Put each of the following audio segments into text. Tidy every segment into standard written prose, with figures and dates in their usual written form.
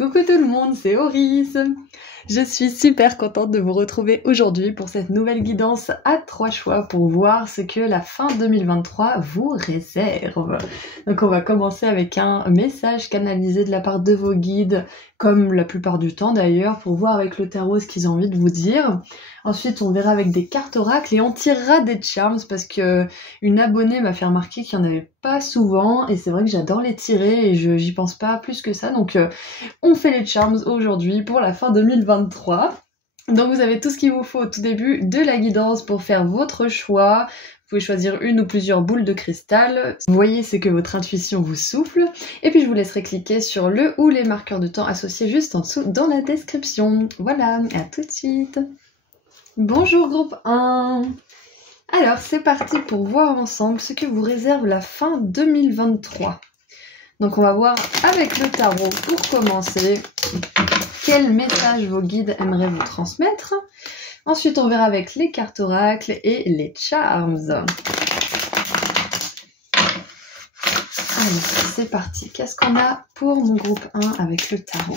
Coucou tout le monde, c'est Oris. Je suis super contente de vous retrouver aujourd'hui pour cette nouvelle guidance à 3 choix pour voir ce que la fin 2023 vous réserve. Donc on va commencer avec un message canalisé de la part de vos guides, comme la plupart du temps d'ailleurs, pour voir avec le tarot ce qu'ils ont envie de vous dire. Ensuite on verra avec des cartes oracles et on tirera des charms parce que une abonnée m'a fait remarquer qu'il n'y en avait pas souvent et c'est vrai que j'adore les tirer et j'y pense pas plus que ça, donc on fait les charms aujourd'hui pour la fin 2023. Donc vous avez tout ce qu'il vous faut au tout début de la guidance pour faire votre choix. Vous pouvez choisir une ou plusieurs boules de cristal. Vous voyez ce que votre intuition vous souffle. Et puis je vous laisserai cliquer sur le ou les marqueurs de temps associés juste en dessous dans la description. Voilà, à tout de suite. Bonjour groupe 1. Alors c'est parti pour voir ensemble ce que vous réserve la fin 2023. Donc on va voir avec le tarot pour commencer quel message vos guides aimeraient vous transmettre. Ensuite on verra avec les cartes oracles et les charms. Allez, c'est parti. Qu'est-ce qu'on a pour mon groupe 1 avec le tarot?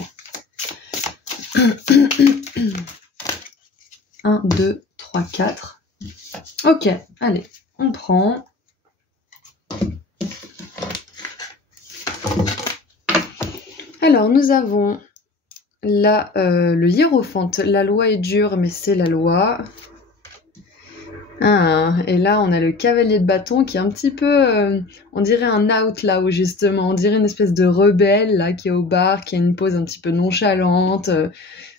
1, 2, 3, 4. Ok, allez, on prend. Alors, nous avons là le hiérophante. La loi est dure, mais c'est la loi. Ah, et là, on a le cavalier de bâton qui est un petit peu, on dirait un outlaw justement. On dirait une espèce de rebelle là qui est au bar, qui a une pose un petit peu nonchalante.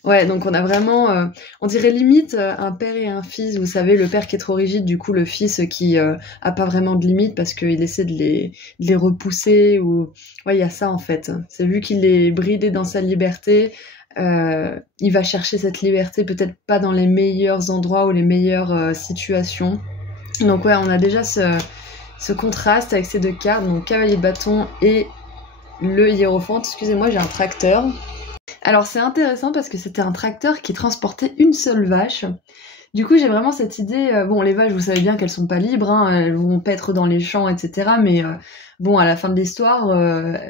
Ouais, donc on a vraiment, on dirait limite un père et un fils. Vous savez, le père qui est trop rigide, du coup le fils qui a pas vraiment de limite parce qu'il essaie de les repousser ou, ouais, il y a ça en fait. C'est vu qu'il est bridé dans sa liberté. Il va chercher cette liberté peut-être pas dans les meilleurs endroits ou les meilleures situations. Donc ouais, on a déjà ce contraste avec ces deux cartes, donc cavalier de bâton et le hiérophante. Excusez-moi, j'ai un tracteur. Alors c'est intéressant parce que c'était un tracteur qui transportait une seule vache. Du coup j'ai vraiment cette idée, bon les vaches vous savez bien qu'elles sont pas libres, hein, elles vont paître dans les champs etc. Mais bon à la fin de l'histoire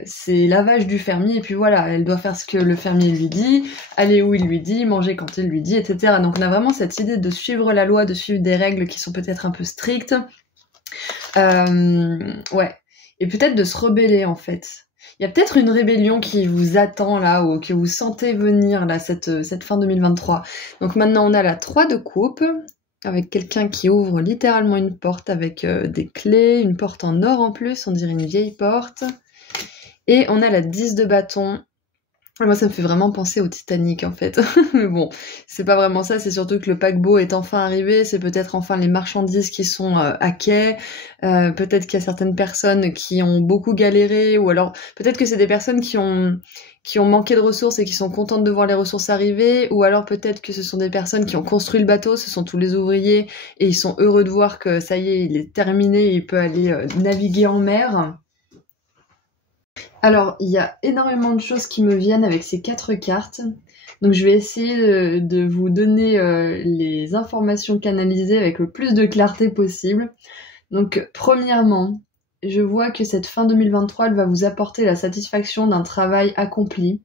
c'est la vache du fermier et puis voilà, elle doit faire ce que le fermier lui dit, aller où il lui dit, manger quand il lui dit etc. Donc on a vraiment cette idée de suivre la loi, de suivre des règles qui sont peut-être un peu strictes. Ouais, et peut-être de se rebeller en fait. Il y a peut-être une rébellion qui vous attend là, ou que vous sentez venir là, cette fin 2023. Donc maintenant on a la 3 de coupe, avec quelqu'un qui ouvre littéralement une porte avec des clés, une porte en or en plus, on dirait une vieille porte. Et on a la 10 de bâton. Moi ça me fait vraiment penser au Titanic en fait. Mais bon, c'est pas vraiment ça, c'est surtout que le paquebot est enfin arrivé, c'est peut-être enfin les marchandises qui sont à quai, peut-être qu'il y a certaines personnes qui ont beaucoup galéré, ou alors peut-être que c'est des personnes qui ont manqué de ressources et qui sont contentes de voir les ressources arriver, ou alors peut-être que ce sont des personnes qui ont construit le bateau, ce sont tous les ouvriers, et ils sont heureux de voir que ça y est, il est terminé, il peut aller naviguer en mer. Alors, il y a énormément de choses qui me viennent avec ces 4 cartes. Donc je vais essayer de vous donner les informations canalisées avec le plus de clarté possible. Donc premièrement, je vois que cette fin 2023, elle va vous apporter la satisfaction d'un travail accompli,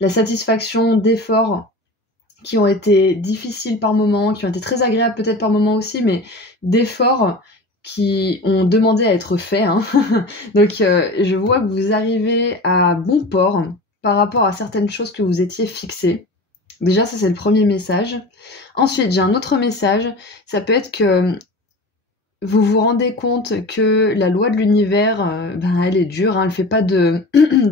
la satisfaction d'efforts qui ont été difficiles par moments, qui ont été très agréables peut-être par moments aussi, mais d'efforts qui ont demandé à être faits. Hein. Donc je vois que vous arrivez à bon port par rapport à certaines choses que vous étiez fixées. Déjà ça c'est le premier message. Ensuite j'ai un autre message, ça peut être que vous vous rendez compte que la loi de l'univers, elle est dure, hein, elle fait pas de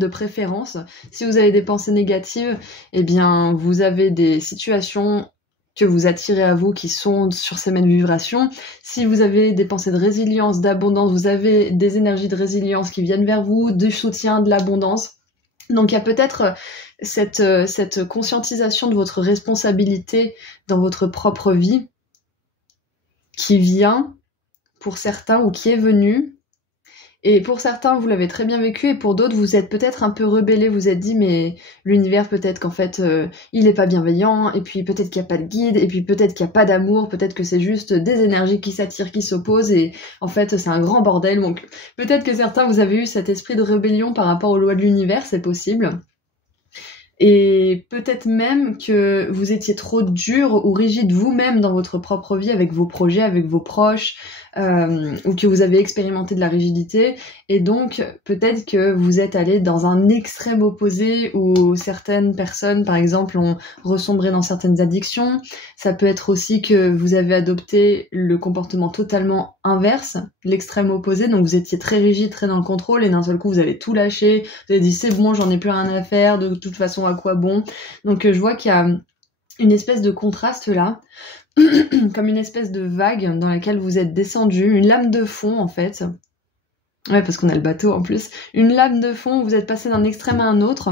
préférence. Si vous avez des pensées négatives, eh bien vous avez des situations que vous attirez à vous qui sont sur ces mêmes vibrations. Si vous avez des pensées de résilience, d'abondance, vous avez des énergies de résilience qui viennent vers vous, du soutien, de l'abondance. Donc il y a peut-être cette conscientisation de votre responsabilité dans votre propre vie qui vient pour certains ou qui est venue. Et pour certains, vous l'avez très bien vécu, et pour d'autres, vous êtes peut-être un peu rebellés, vous êtes dit, mais l'univers, peut-être qu'en fait, il est pas bienveillant, et puis peut-être qu'il n'y a pas de guide, et puis peut-être qu'il n'y a pas d'amour, peut-être que c'est juste des énergies qui s'attirent, qui s'opposent, et en fait, c'est un grand bordel. Donc peut-être que certains, vous avez eu cet esprit de rébellion par rapport aux lois de l'univers, c'est possible. Et peut-être même que vous étiez trop dur ou rigide vous-même dans votre propre vie, avec vos projets, avec vos proches, ou que vous avez expérimenté de la rigidité, et donc peut-être que vous êtes allé dans un extrême opposé où certaines personnes, par exemple, ont ressombré dans certaines addictions. Ça peut être aussi que vous avez adopté le comportement totalement inverse, l'extrême opposé, donc vous étiez très rigide, très dans le contrôle, et d'un seul coup vous avez tout lâché, vous avez dit c'est bon, j'en ai plus rien à faire, de toute façon à quoi bon. Donc je vois qu'il y a une espèce de contraste là, comme une espèce de vague dans laquelle vous êtes descendu, une lame de fond en fait. Ouais, parce qu'on a le bateau en plus. Une lame de fond, vous êtes passé d'un extrême à un autre.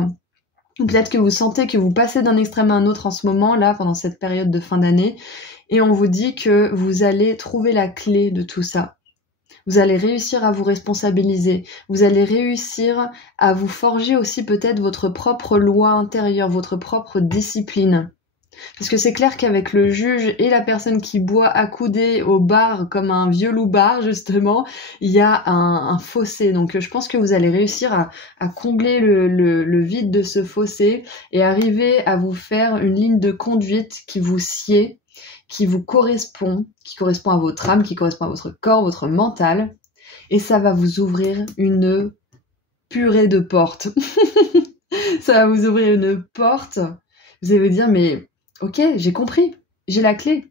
Ou peut-être que vous sentez que vous passez d'un extrême à un autre en ce moment, là, pendant cette période de fin d'année. Et on vous dit que vous allez trouver la clé de tout ça. Vous allez réussir à vous responsabiliser. Vous allez réussir à vous forger aussi peut-être votre propre loi intérieure, votre propre discipline. Parce que c'est clair qu'avec le juge et la personne qui boit accoudée au bar comme un vieux loupard, justement, il y a un fossé. Donc je pense que vous allez réussir à combler le vide de ce fossé et arriver à vous faire une ligne de conduite qui vous sied, qui vous correspond, qui correspond à votre âme, qui correspond à votre corps, votre mental. Et ça va vous ouvrir une purée de portes. Ça va vous ouvrir une porte. Vous allez vous dire, mais ok, j'ai compris, j'ai la clé.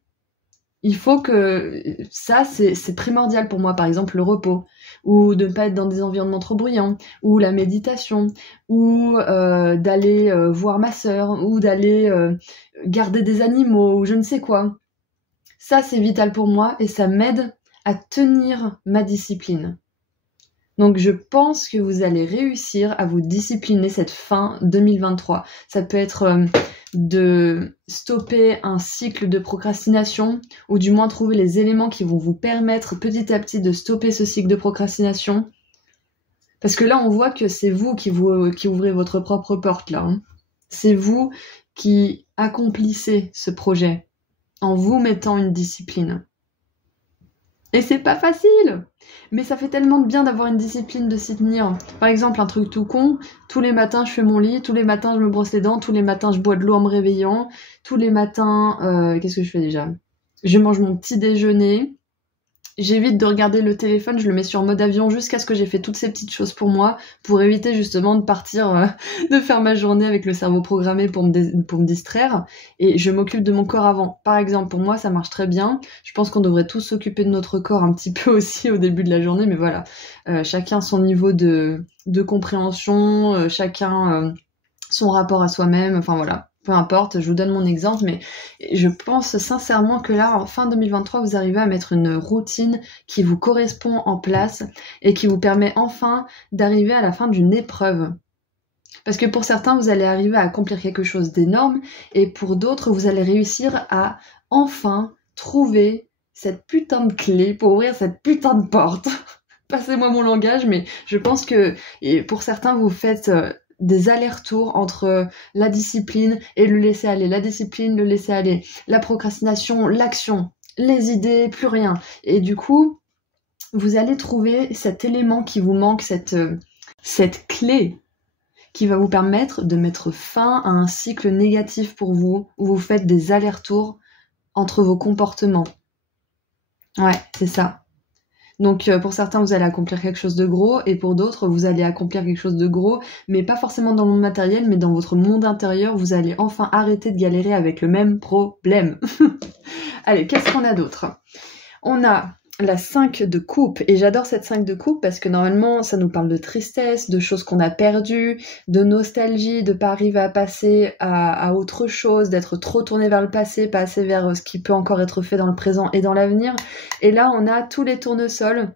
Il faut que ça, c'est primordial pour moi, par exemple le repos, ou de ne pas être dans des environnements trop bruyants, ou la méditation, ou d'aller voir ma sœur, ou d'aller garder des animaux, ou je ne sais quoi. Ça, c'est vital pour moi et ça m'aide à tenir ma discipline. Donc je pense que vous allez réussir à vous discipliner cette fin 2023. Ça peut être de stopper un cycle de procrastination, ou du moins trouver les éléments qui vont vous permettre petit à petit de stopper ce cycle de procrastination. Parce que là, on voit que c'est vous qui ouvrez votre propre porte là. Hein. C'est vous qui accomplissez ce projet en vous mettant une discipline. Et c'est pas facile, mais ça fait tellement de bien d'avoir une discipline, de s'y tenir. Par exemple, un truc tout con, tous les matins je fais mon lit, tous les matins je me brosse les dents, tous les matins je bois de l'eau en me réveillant, tous les matins, qu'est-ce que je fais déjà ? Je mange mon petit déjeuner, j'évite de regarder le téléphone, je le mets sur mode avion jusqu'à ce que j'ai fait toutes ces petites choses pour moi, pour éviter justement de partir, de faire ma journée avec le cerveau programmé pour me distraire, et je m'occupe de mon corps avant. Par exemple, pour moi, ça marche très bien. Je pense qu'on devrait tous s'occuper de notre corps un petit peu aussi au début de la journée, mais voilà, chacun son niveau de compréhension, chacun son rapport à soi-même, enfin voilà. Peu importe, je vous donne mon exemple, mais je pense sincèrement que là, en fin 2023, vous arrivez à mettre une routine qui vous correspond en place et qui vous permet enfin d'arriver à la fin d'une épreuve. Parce que pour certains, vous allez arriver à accomplir quelque chose d'énorme, et pour d'autres, vous allez réussir à enfin trouver cette putain de clé pour ouvrir cette putain de porte. Passez-moi mon langage, mais je pense que pour certains, vous faites des allers-retours entre la discipline et le laisser aller, la discipline, le laisser aller, la procrastination, l'action, les idées, plus rien. Et du coup, vous allez trouver cet élément qui vous manque, cette clé qui va vous permettre de mettre fin à un cycle négatif pour vous, où vous faites des allers-retours entre vos comportements. Ouais, c'est ça. Donc pour certains, vous allez accomplir quelque chose de gros, et pour d'autres, vous allez accomplir quelque chose de gros, mais pas forcément dans le monde matériel, mais dans votre monde intérieur, vous allez enfin arrêter de galérer avec le même problème. Allez, qu'est-ce qu'on a d'autre ? On a la 5 de coupe, et j'adore cette 5 de coupe parce que normalement, ça nous parle de tristesse, de choses qu'on a perdues, de nostalgie, de pas arriver à passer à autre chose, d'être trop tourné vers le passé, pas assez vers ce qui peut encore être fait dans le présent et dans l'avenir. Et là, on a tous les tournesols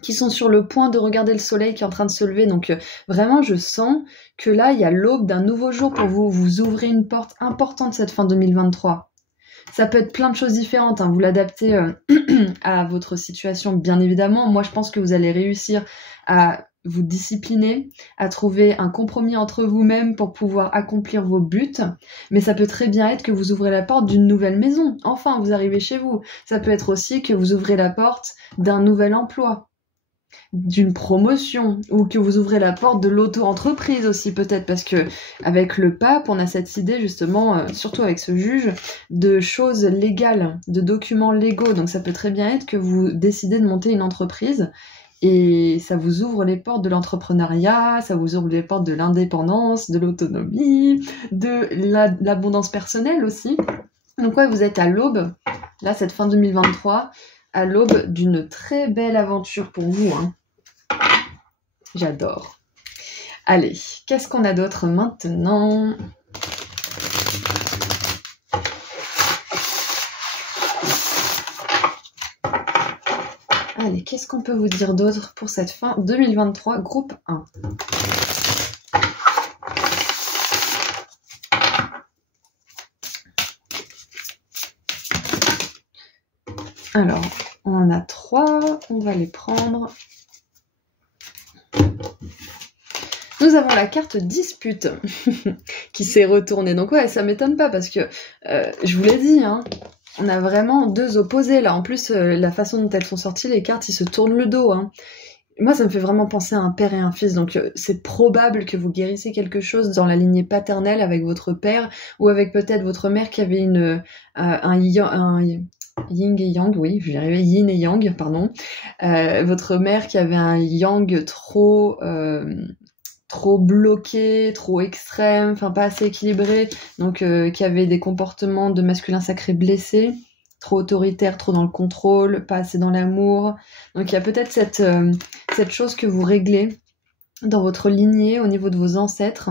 qui sont sur le point de regarder le soleil qui est en train de se lever. Donc vraiment, je sens que là, il y a l'aube d'un nouveau jour pour vous. Vous ouvrez une porte importante cette fin 2023. Ça peut être plein de choses différentes, hein. Vous l'adaptez à votre situation, bien évidemment. Moi, je pense que vous allez réussir à vous discipliner, à trouver un compromis entre vous-même pour pouvoir accomplir vos buts. Mais ça peut très bien être que vous ouvrez la porte d'une nouvelle maison. Enfin, vous arrivez chez vous. Ça peut être aussi que vous ouvrez la porte d'un nouvel emploi. d'une promotion, ou que vous ouvrez la porte de l'auto-entreprise aussi peut-être, parce que avec le pape, on a cette idée justement, surtout avec ce juge, de choses légales, de documents légaux. Donc ça peut très bien être que vous décidez de monter une entreprise et ça vous ouvre les portes de l'entrepreneuriat, ça vous ouvre les portes de l'indépendance, de l'autonomie, de l'abondance personnelle aussi. Donc ouais, vous êtes à l'aube, là cette fin 2023, à l'aube d'une très belle aventure pour vous, hein. J'adore. Allez, qu'est-ce qu'on a d'autre maintenant? Allez, qu'est-ce qu'on peut vous dire d'autre pour cette fin 2023, groupe 1? Alors, on en a 3, on va les prendre. Nous avons la carte dispute qui s'est retournée. Donc ouais, ça m'étonne pas parce que, je vous l'ai dit, hein, on a vraiment 2 opposés là. En plus, la façon dont elles sont sorties, les cartes, ils se tournent le dos, hein. Moi, ça me fait vraiment penser à un père et un fils. Donc c'est probable que vous guérissez quelque chose dans la lignée paternelle avec votre père ou avec peut-être votre mère qui avait un yin et yang, oui, je vais y arriver, yin et yang, pardon. Votre mère qui avait un yang trop bloqué, trop extrême, enfin pas assez équilibré, donc qui avait des comportements de masculin sacré blessés, trop autoritaire, trop dans le contrôle, pas assez dans l'amour. Donc il y a peut-être cette chose que vous réglez dans votre lignée au niveau de vos ancêtres.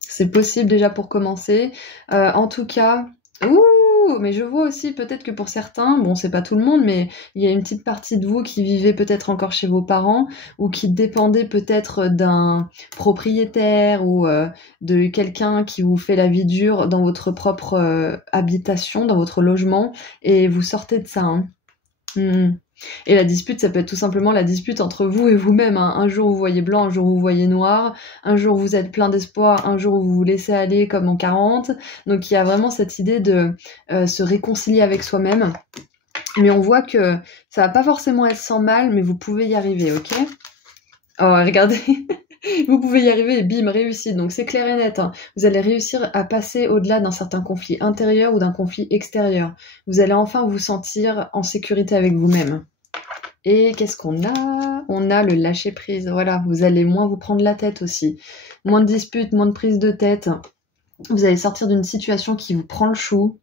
C'est possible déjà pour commencer. En tout cas, mais je vois aussi peut-être que pour certains, bon c'est pas tout le monde, mais il y a une petite partie de vous qui vivait peut-être encore chez vos parents ou qui dépendait peut-être d'un propriétaire ou de quelqu'un qui vous fait la vie dure dans votre propre habitation, dans votre logement, et vous sortez de ça, hein. Et la dispute, ça peut être tout simplement la dispute entre vous et vous-même, hein. Un jour vous voyez blanc, un jour vous voyez noir, un jour vous êtes plein d'espoir, un jour vous vous laissez aller comme en 40. Donc il y a vraiment cette idée de se réconcilier avec soi-même. Mais on voit que ça va pas forcément être sans mal, mais vous pouvez y arriver, ok? Oh, regardez. Vous pouvez y arriver et bim, réussite. Donc c'est clair et net, hein. Vous allez réussir à passer au-delà d'un certain conflit intérieur ou d'un conflit extérieur. Vous allez enfin vous sentir en sécurité avec vous-même. Et qu'est-ce qu'on a? On a le lâcher-prise. Voilà, vous allez moins vous prendre la tête aussi. Moins de disputes, moins de prise de tête. Vous allez sortir d'une situation qui vous prend le chou.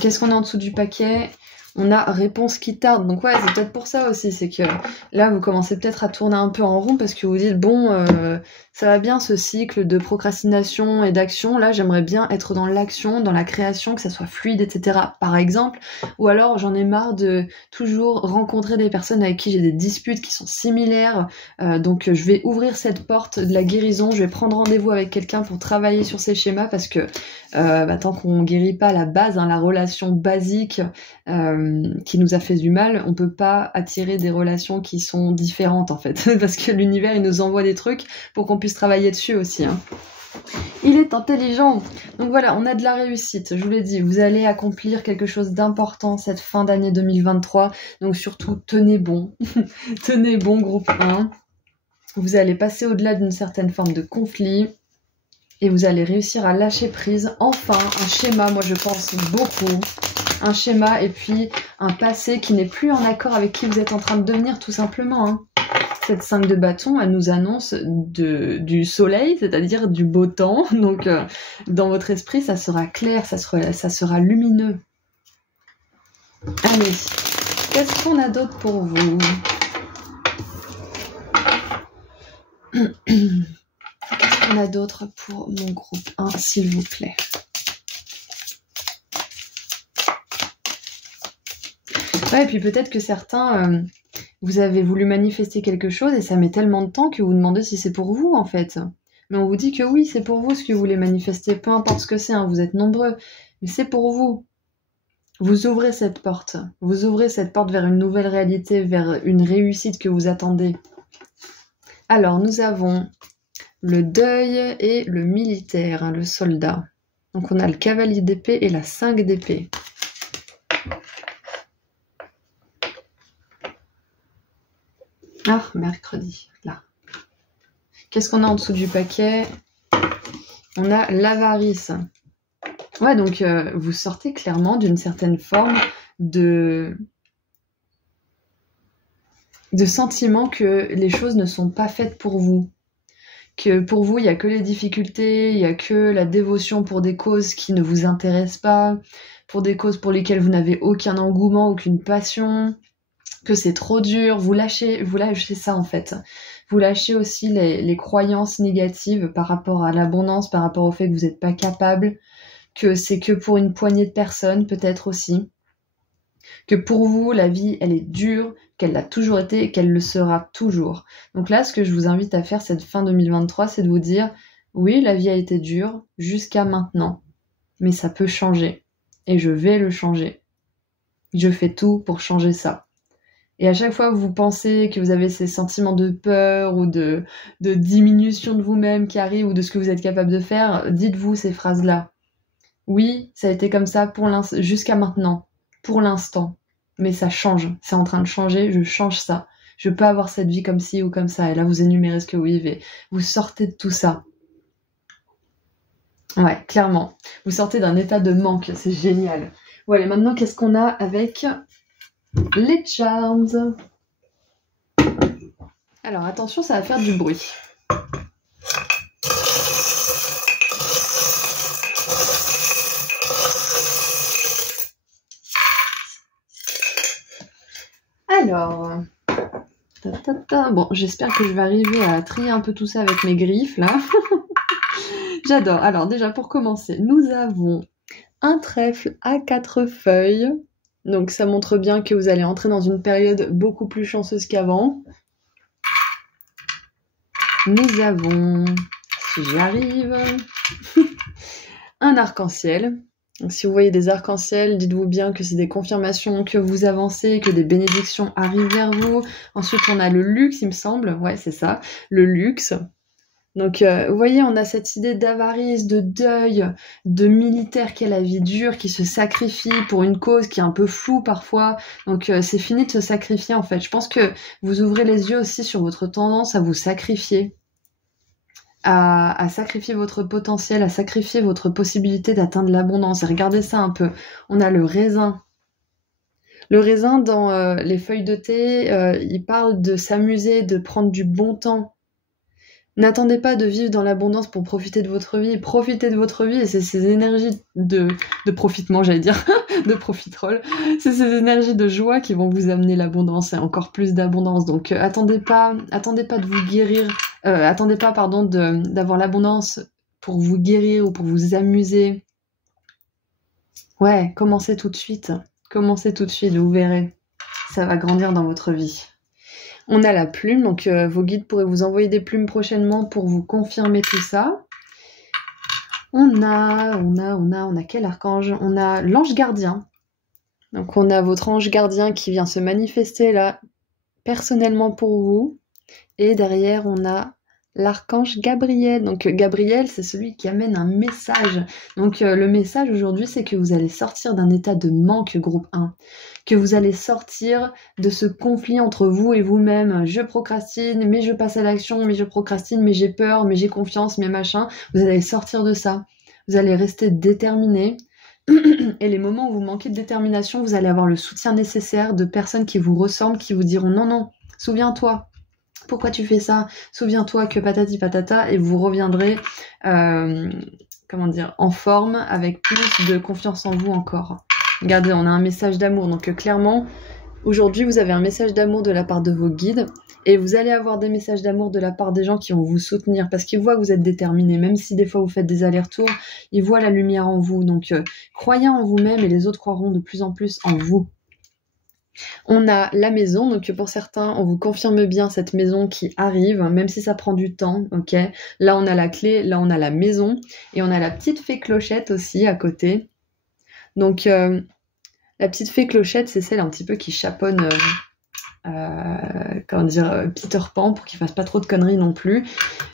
Qu'est-ce qu'on a en dessous du paquet? On a réponse qui tarde. Donc ouais, c'est peut-être pour ça aussi, c'est que là, vous commencez peut-être à tourner un peu en rond parce que vous dites, bon, ça va bien ce cycle de procrastination et d'action. Là, j'aimerais bien être dans l'action, dans la création, que ça soit fluide, etc. Par exemple. Ou alors, j'en ai marre de toujours rencontrer des personnes avec qui j'ai des disputes qui sont similaires. Donc, je vais ouvrir cette porte de la guérison. Je vais prendre rendez-vous avec quelqu'un pour travailler sur ces schémas parce que tant qu'on guérit pas la base, hein, la relation basique qui nous a fait du mal, on peut pas attirer des relations qui sont différentes en fait, parce que l'univers il nous envoie des trucs pour qu'on puisse travailler dessus aussi, hein. Il est intelligent. Donc voilà, on a de la réussite, je vous l'ai dit, vous allez accomplir quelque chose d'important cette fin d'année 2023, donc surtout tenez bon, tenez bon groupe 1, vous allez passer au-delà d'une certaine forme de conflit, et vous allez réussir à lâcher prise, enfin, un schéma, moi je pense beaucoup, un schéma et puis un passé qui n'est plus en accord avec qui vous êtes en train de devenir tout simplement, hein. Cette 5 de bâton, elle nous annonce du soleil, c'est-à-dire du beau temps, donc dans votre esprit ça sera clair, ça sera lumineux. Allez, qu'est-ce qu'on a d'autre pour vous? Qu'est-ce qu'on a d'autre pour mon groupe 1, s'il vous plaît? Ouais, et puis peut-être que certains, vous avez voulu manifester quelque chose et ça met tellement de temps que vous demandez si c'est pour vous en fait. Mais on vous dit que oui, c'est pour vous ce que vous voulez manifester, peu importe ce que c'est, hein, vous êtes nombreux, mais c'est pour vous. Vous ouvrez cette porte vers une nouvelle réalité, vers une réussite que vous attendez. Alors, nous avons le deuil et le militaire, hein, le soldat. Donc on a le cavalier d'épée et la 5 d'épée. Ah, mercredi, là. Qu'est-ce qu'on a en dessous du paquet? On a l'avarice. Ouais, donc vous sortez clairement d'une certaine forme de sentiment que les choses ne sont pas faites pour vous. Que pour vous, il n'y a que les difficultés, il n'y a que la dévotion pour des causes qui ne vous intéressent pas, pour des causes pour lesquelles vous n'avez aucun engouement, aucune passion, que c'est trop dur. Vous lâchez ça en fait. Vous lâchez aussi les croyances négatives par rapport à l'abondance, par rapport au fait que vous n'êtes pas capable, que c'est que pour une poignée de personnes peut-être aussi, que pour vous, la vie, elle est dure, qu'elle l'a toujours été et qu'elle le sera toujours. Donc là, ce que je vous invite à faire cette fin 2023, c'est de vous dire, oui, la vie a été dure jusqu'à maintenant, mais ça peut changer. Et je vais le changer. Je fais tout pour changer ça. Et à chaque fois que vous pensez que vous avez ces sentiments de peur ou de diminution de vous-même qui arrivent ou de ce que vous êtes capable de faire, dites-vous ces phrases-là. Oui, ça a été comme ça jusqu'à maintenant, pour l'instant. Mais ça change, c'est en train de changer, je change ça. Je peux avoir cette vie comme ci ou comme ça. Et là, vous énumérez ce que vous vivez. Vous sortez de tout ça. Ouais, clairement. Vous sortez d'un état de manque, c'est génial. Voilà, maintenant, qu'est-ce qu'on a avec les charms? Alors, attention, ça va faire du bruit. Alors, bon, j'espère que je vais arriver à trier un peu tout ça avec mes griffes, là. J'adore. Alors, déjà, pour commencer, nous avons un trèfle à 4 feuilles. Donc, ça montre bien que vous allez entrer dans une période beaucoup plus chanceuse qu'avant. Nous avons, si j'y arrive, un arc-en-ciel. Donc, si vous voyez des arcs-en-ciel, dites-vous bien que c'est des confirmations que vous avancez, que des bénédictions arrivent vers vous. Ensuite, on a le luxe, il me semble. Ouais, c'est ça, le luxe. Donc, vous voyez, on a cette idée d'avarice, de deuil, de militaire qui a la vie dure, qui se sacrifie pour une cause qui est un peu floue parfois. Donc, c'est fini de se sacrifier, en fait. Je pense que vous ouvrez les yeux aussi sur votre tendance à vous sacrifier, à sacrifier votre potentiel, à sacrifier votre possibilité d'atteindre l'abondance. Et regardez ça un peu. On a le raisin. Le raisin, dans les feuilles de thé, il parle de s'amuser, de prendre du bon temps. N'attendez pas de vivre dans l'abondance pour profiter de votre vie. Profitez de votre vie et c'est ces énergies de profitement, j'allais dire, de profiterole. C'est ces énergies de joie qui vont vous amener l'abondance et encore plus d'abondance. Donc attendez pas de vous guérir. Attendez pas, pardon, d'avoir l'abondance pour vous guérir ou pour vous amuser. Ouais, commencez tout de suite. Commencez tout de suite, vous verrez. Ça va grandir dans votre vie. On a la plume, donc vos guides pourraient vous envoyer des plumes prochainement pour vous confirmer tout ça. On a quel archange? On a l'ange gardien. Donc on a votre ange gardien qui vient se manifester là, personnellement pour vous. Et derrière, on a l'archange Gabriel. Donc Gabriel, c'est celui qui amène un message. Donc le message aujourd'hui, c'est que vous allez sortir d'un état de manque, groupe 1. Que vous allez sortir de ce conflit entre vous et vous-même. Je procrastine, mais je passe à l'action, mais je procrastine, mais j'ai peur, mais j'ai confiance, mais machin. Vous allez sortir de ça. Vous allez rester déterminé. Et les moments où vous manquez de détermination, vous allez avoir le soutien nécessaire de personnes qui vous ressemblent, qui vous diront non, souviens-toi. Pourquoi tu fais ça? Souviens-toi que patati patata, et vous reviendrez en forme avec plus de confiance en vous encore. Regardez, on a un message d'amour. Donc clairement, aujourd'hui, vous avez un message d'amour de la part de vos guides et vous allez avoir des messages d'amour de la part des gens qui vont vous soutenir parce qu'ils voient que vous êtes déterminé. Même si des fois vous faites des allers-retours, ils voient la lumière en vous. Donc croyez en vous-même et les autres croiront de plus en plus en vous. On a la maison, donc pour certains, on vous confirme bien cette maison qui arrive, même si ça prend du temps, ok. Là, on a la clé, là, on a la maison, et on a la petite fée clochette aussi à côté. Donc, la petite fée clochette, c'est celle un petit peu qui chaponne comment dire, Peter Pan pour qu'il fasse pas trop de conneries non plus,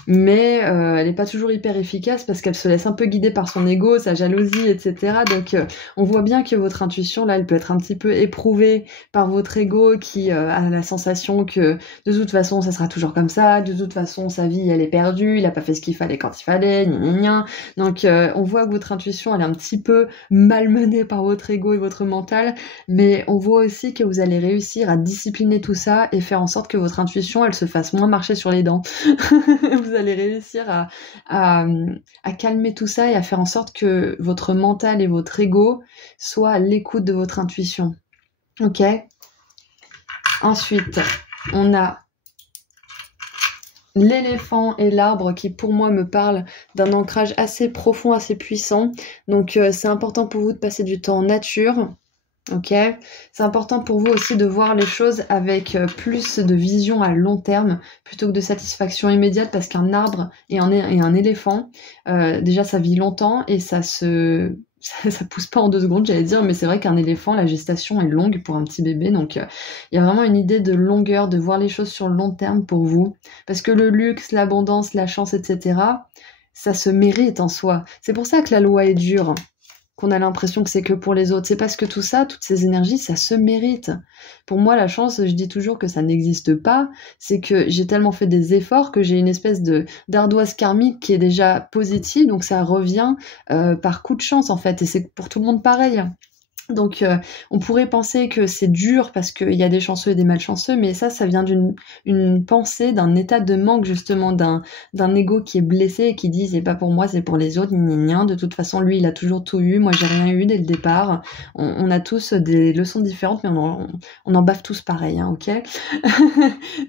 mais elle est pas toujours hyper efficace parce qu'elle se laisse un peu guider par son ego, sa jalousie, etc. Donc on voit bien que votre intuition là, elle peut être un petit peu éprouvée par votre ego qui a la sensation que de toute façon ça sera toujours comme ça, de toute façon sa vie elle est perdue, il a pas fait ce qu'il fallait quand il fallait, gna gna gna. Donc on voit que votre intuition elle est un petit peu malmenée par votre ego et votre mental, mais on voit aussi que vous allez réussir à discipliner tout ça et faire en sorte que votre intuition elle se fasse moins marcher sur les dents. Vous allez réussir à calmer tout ça et à faire en sorte que votre mental et votre ego soient à l'écoute de votre intuition. Ok. Ensuite, on a l'éléphant et l'arbre qui pour moi me parlent d'un ancrage assez profond, assez puissant. Donc c'est important pour vous de passer du temps en nature. Ok, c'est important pour vous aussi de voir les choses avec plus de vision à long terme plutôt que de satisfaction immédiate, parce qu'un arbre et un éléphant, déjà ça vit longtemps et ça pousse pas en 2 secondes, j'allais dire, mais c'est vrai qu'un éléphant, la gestation est longue pour un petit bébé, donc il y a vraiment une idée de longueur, de voir les choses sur le long terme pour vous, parce que le luxe, l'abondance, la chance, etc., ça se mérite en soi. C'est pour ça que la loi est dure, qu'on a l'impression que c'est que pour les autres. C'est parce que tout ça, toutes ces énergies, ça se mérite. Pour moi, la chance, je dis toujours que ça n'existe pas. C'est que j'ai tellement fait des efforts que j'ai une espèce d'ardoise karmique qui est déjà positive, donc ça revient par coup de chance en fait. Et c'est pour tout le monde pareil. Donc on pourrait penser que c'est dur parce qu'il y a des chanceux et des malchanceux, mais ça vient d'une pensée, d'un état de manque justement, d'un ego qui est blessé et qui dit c'est pas pour moi, c'est pour les autres, gna gna gna. De toute façon lui il a toujours tout eu, moi j'ai rien eu dès le départ. On a tous des leçons différentes, mais on en bave tous pareil, hein, ok.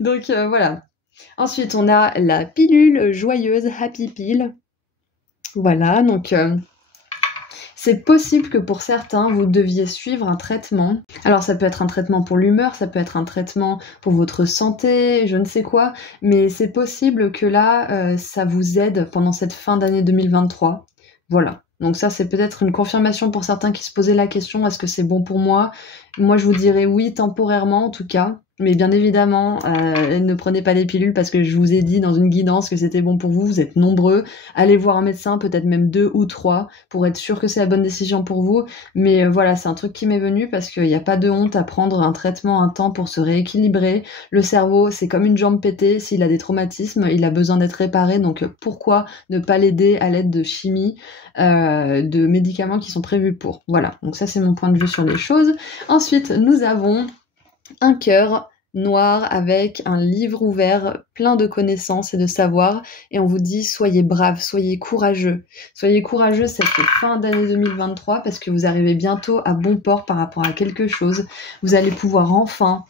Donc voilà. Ensuite on a la pilule joyeuse Happy Pill. Voilà, donc c'est possible que pour certains, vous deviez suivre un traitement. Alors ça peut être un traitement pour l'humeur, ça peut être un traitement pour votre santé, je ne sais quoi, mais c'est possible que là, ça vous aide pendant cette fin d'année 2023. Voilà. Donc ça, c'est peut-être une confirmation pour certains qui se posaient la question, est-ce que c'est bon pour moi? Moi, je vous dirais oui, temporairement en tout cas. Mais bien évidemment, ne prenez pas les pilules parce que je vous ai dit dans une guidance que c'était bon pour vous. Vous êtes nombreux. Allez voir un médecin, peut-être même 2 ou 3, pour être sûr que c'est la bonne décision pour vous. Mais voilà, c'est un truc qui m'est venu parce qu'il n'y a pas de honte à prendre un traitement, un temps pour se rééquilibrer. Le cerveau, c'est comme une jambe pétée. S'il a des traumatismes, il a besoin d'être réparé. Donc pourquoi ne pas l'aider à l'aide de chimie, de médicaments qui sont prévus pour. Voilà, donc ça c'est mon point de vue sur les choses. Ensuite, nous avons un cœur noir avec un livre ouvert plein de connaissances et de savoir, et on vous dit soyez braves, soyez courageux cette fin d'année 2023 parce que vous arrivez bientôt à bon port par rapport à quelque chose. Vous allez pouvoir enfin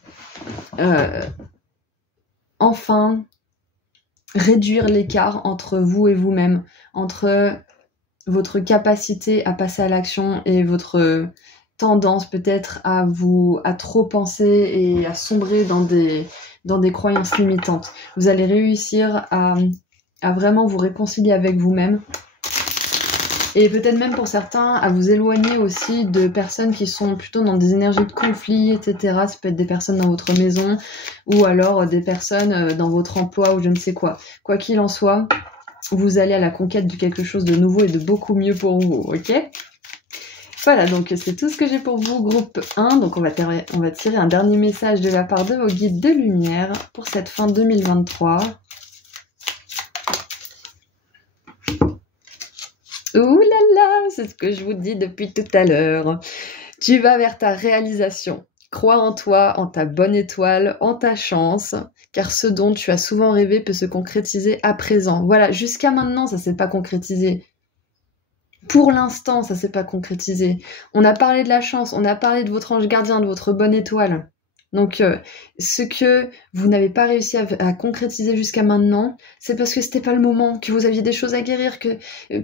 réduire l'écart entre vous et vous-même, entre votre capacité à passer à l'action et votre tendance peut-être à trop penser et à sombrer dans des croyances limitantes. Vous allez réussir à vraiment vous réconcilier avec vous-même. Et peut-être même pour certains, à vous éloigner aussi de personnes qui sont plutôt dans des énergies de conflit, etc. Ça peut être des personnes dans votre maison ou alors des personnes dans votre emploi ou je ne sais quoi. Quoi qu'il en soit, vous allez à la conquête de quelque chose de nouveau et de beaucoup mieux pour vous, ok ? Voilà, donc c'est tout ce que j'ai pour vous, groupe 1. Donc on va tirer un dernier message de la part de vos guides de lumière pour cette fin 2023. Ouh là là, c'est ce que je vous dis depuis tout à l'heure. Tu vas vers ta réalisation. Crois en toi, en ta bonne étoile, en ta chance, car ce dont tu as souvent rêvé peut se concrétiser à présent. Voilà, jusqu'à maintenant, ça s'est pas concrétisé. Pour l'instant, ça s'est pas concrétisé. On a parlé de la chance, on a parlé de votre ange gardien, de votre bonne étoile. Donc, ce que vous n'avez pas réussi à concrétiser jusqu'à maintenant, c'est parce que c'était pas le moment, que vous aviez des choses à guérir, que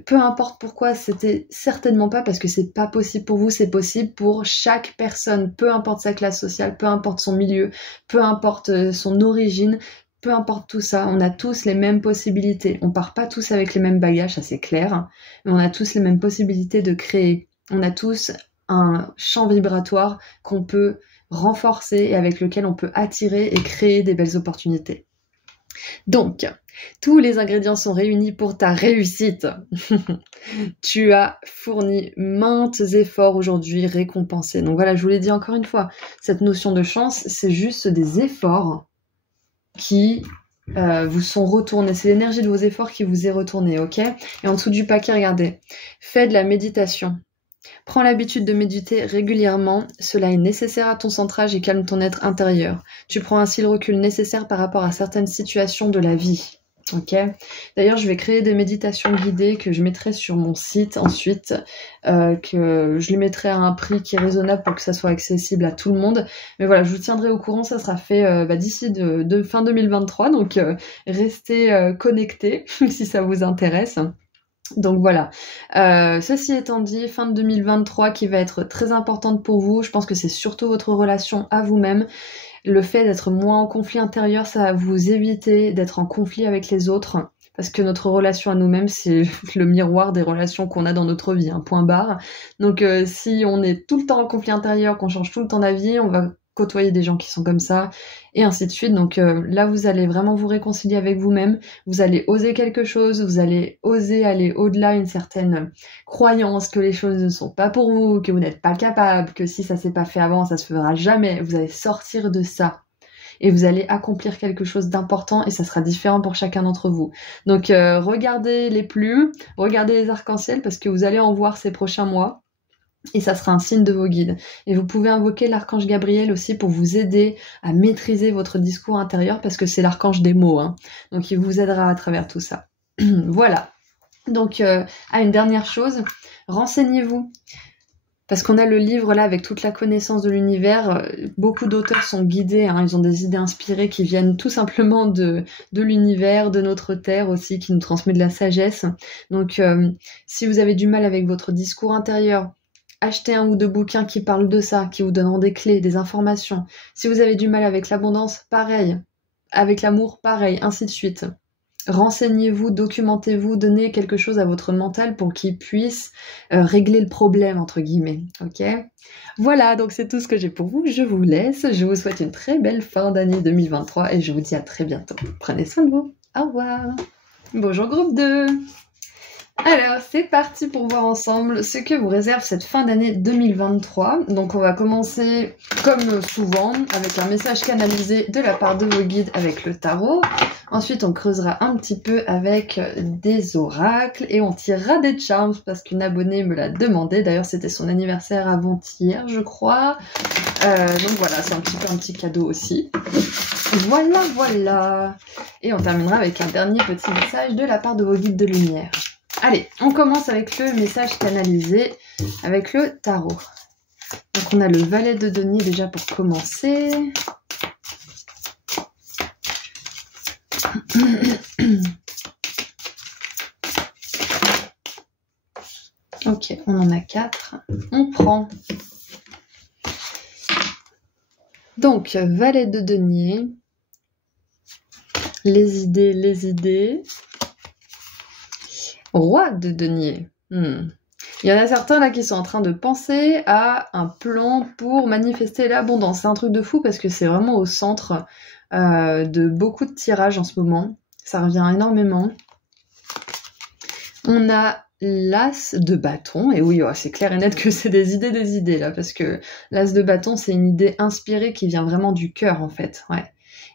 peu importe pourquoi, c'était certainement pas parce que c'est pas possible pour vous, c'est possible pour chaque personne, peu importe sa classe sociale, peu importe son milieu, peu importe son origine, peu importe tout ça, on a tous les mêmes possibilités. On part pas tous avec les mêmes bagages, ça c'est clair, mais on a tous les mêmes possibilités de créer. On a tous un champ vibratoire qu'on peut renforcer et avec lequel on peut attirer et créer des belles opportunités. Donc, tous les ingrédients sont réunis pour ta réussite. Tu as fourni maintes efforts aujourd'hui récompensés. Donc voilà, je vous l'ai dit encore une fois, cette notion de chance, c'est juste des efforts qui vous sont retournés. C'est l'énergie de vos efforts qui vous est retournée, ok? Et en dessous du paquet, regardez, fais de la méditation. Prends l'habitude de méditer régulièrement, cela est nécessaire à ton centrage et calme ton être intérieur. Tu prends ainsi le recul nécessaire par rapport à certaines situations de la vie. Ok. D'ailleurs, je vais créer des méditations guidées que je mettrai sur mon site ensuite, que je lui mettrai à un prix qui est raisonnable pour que ça soit accessible à tout le monde. Mais voilà, je vous tiendrai au courant, ça sera fait d'ici de fin 2023, donc restez connectés si ça vous intéresse. Donc voilà, ceci étant dit, fin de 2023 qui va être très importante pour vous, je pense que c'est surtout votre relation à vous-même. Le fait d'être moins en conflit intérieur, ça va vous éviter d'être en conflit avec les autres, parce que notre relation à nous-mêmes, c'est le miroir des relations qu'on a dans notre vie, point barre. Donc si on est tout le temps en conflit intérieur, qu'on change tout le temps d'avis, on va côtoyer des gens qui sont comme ça, et ainsi de suite. Donc là, vous allez vraiment vous réconcilier avec vous-même, vous allez oser quelque chose, vous allez oser aller au-delà d'une certaine croyance que les choses ne sont pas pour vous, que vous n'êtes pas capable, que si ça s'est pas fait avant, ça se fera jamais. Vous allez sortir de ça. Et vous allez accomplir quelque chose d'important et ça sera différent pour chacun d'entre vous. Donc regardez les plumes, regardez les arcs-en-ciel parce que vous allez en voir ces prochains mois. Et ça sera un signe de vos guides. Et vous pouvez invoquer l'archange Gabriel aussi pour vous aider à maîtriser votre discours intérieur parce que c'est l'archange des mots. Donc il vous aidera à travers tout ça. Voilà. Donc, une dernière chose, renseignez-vous. Parce qu'on a le livre là avec toute la connaissance de l'univers, beaucoup d'auteurs sont guidés, ils ont des idées inspirées qui viennent tout simplement de l'univers, de notre terre aussi, qui nous transmet de la sagesse. Donc si vous avez du mal avec votre discours intérieur, achetez un ou deux bouquins qui parlent de ça, qui vous donneront des clés, des informations. Si vous avez du mal avec l'abondance, pareil. Avec l'amour, pareil, ainsi de suite. Renseignez-vous, documentez-vous, donnez quelque chose à votre mental pour qu'il puisse régler le problème, entre guillemets. Ok ? Voilà, donc c'est tout ce que j'ai pour vous. Je vous laisse. Je vous souhaite une très belle fin d'année 2023 et je vous dis à très bientôt. Prenez soin de vous. Au revoir. Bonjour groupe 2. Alors, c'est parti pour voir ensemble ce que vous réserve cette fin d'année 2023. Donc, on va commencer, comme souvent, avec un message canalisé de la part de vos guides avec le tarot. Ensuite, on creusera un petit peu avec des oracles et on tirera des charms parce qu'une abonnée me l'a demandé. D'ailleurs, c'était son anniversaire avant-hier, je crois. Donc voilà, c'est un petit cadeau aussi. Voilà, voilà. Et on terminera avec un dernier petit message de la part de vos guides de lumière. Allez, on commence avec le message canalisé avec le tarot. Donc on a le valet de denier déjà pour commencer. Ok, on en a 4. On prend. Donc, valet de denier. Les idées. Roi de denier. Il y en a certains là qui sont en train de penser à un plan pour manifester l'abondance. C'est un truc de fou parce que c'est vraiment au centre de beaucoup de tirages en ce moment. Ça revient énormément. On a l'as de bâton. Et oui, c'est clair et net que c'est des idées là. Parce que l'as de bâton, c'est une idée inspirée qui vient vraiment du cœur en fait. Ouais.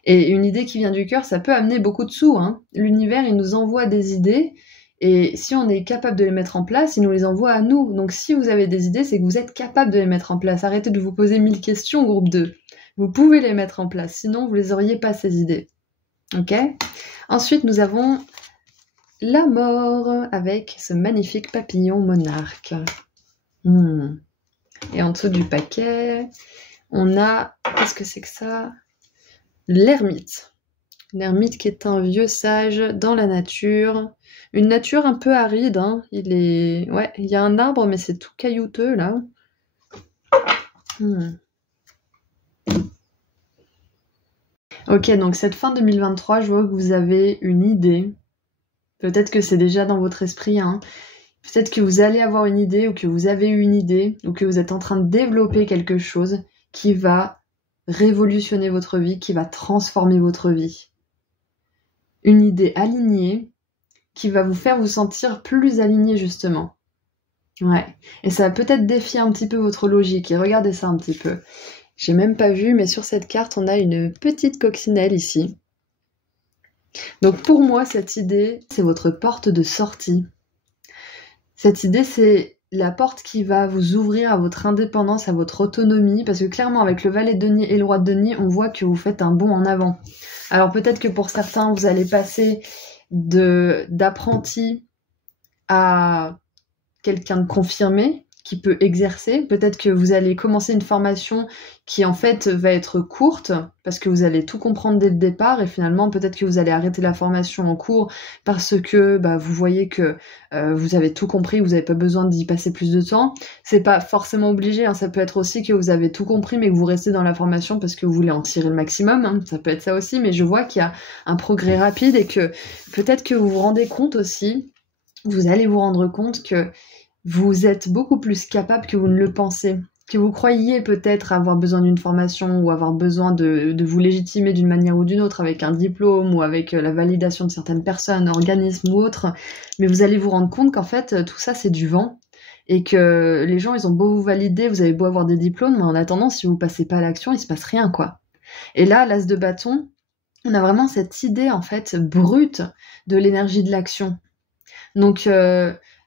Et une idée qui vient du cœur, ça peut amener beaucoup de sous. L'univers, il nous envoie des idées. Et si on est capable de les mettre en place, il nous les envoie à nous. Donc si vous avez des idées, c'est que vous êtes capable de les mettre en place. Arrêtez de vous poser 1000 questions, groupe 2. Vous pouvez les mettre en place, sinon vous les auriez pas, ces idées. Ok ? Ensuite, nous avons la mort avec ce magnifique papillon monarque. Et en dessous du paquet, on a... Qu'est-ce que c'est que ça ? L'ermite. L'ermite qui est un vieux sage dans la nature. Une nature un peu aride, il y a un arbre, mais c'est tout caillouteux, là. Ok, donc cette fin 2023, je vois que vous avez une idée. Peut-être que c'est déjà dans votre esprit, Peut-être que vous allez avoir une idée, ou que vous avez eu une idée, ou que vous êtes en train de développer quelque chose qui va révolutionner votre vie, qui va transformer votre vie. Une idée alignée qui va vous faire vous sentir plus aligné justement. Ouais. Et ça va peut-être défier un petit peu votre logique. Et regardez ça un petit peu. J'ai même pas vu, mais sur cette carte, on a une petite coccinelle ici. Donc pour moi, cette idée, c'est votre porte de sortie. Cette idée, c'est la porte qui va vous ouvrir à votre indépendance, à votre autonomie, parce que clairement, avec le valet de denier et le roi de denier, on voit que vous faites un bond en avant. Alors peut-être que pour certains, vous allez passer d'apprenti à quelqu'un de confirmé, qui peut exercer. Peut-être que vous allez commencer une formation qui en fait va être courte parce que vous allez tout comprendre dès le départ et finalement peut-être que vous allez arrêter la formation en cours parce que vous voyez que vous avez tout compris, vous n'avez pas besoin d'y passer plus de temps. C'est pas forcément obligé, hein. Ça peut être aussi que vous avez tout compris mais que vous restez dans la formation parce que vous voulez en tirer le maximum, hein. Ça peut être ça aussi, mais je vois qu'il y a un progrès rapide et que peut-être que vous vous rendez compte aussi, vous allez vous rendre compte que vous êtes beaucoup plus capable que vous ne le pensez, que vous croyez peut-être avoir besoin d'une formation ou avoir besoin de vous légitimer d'une manière ou d'une autre avec un diplôme ou avec la validation de certaines personnes, organismes ou autres, mais vous allez vous rendre compte qu'en fait tout ça c'est du vent et que les gens ils ont beau vous valider, vous avez beau avoir des diplômes, mais en attendant si vous passez pas à l'action il se passe rien quoi. Et là l'as de bâton, on a vraiment cette idée en fait brute de l'énergie de l'action. Donc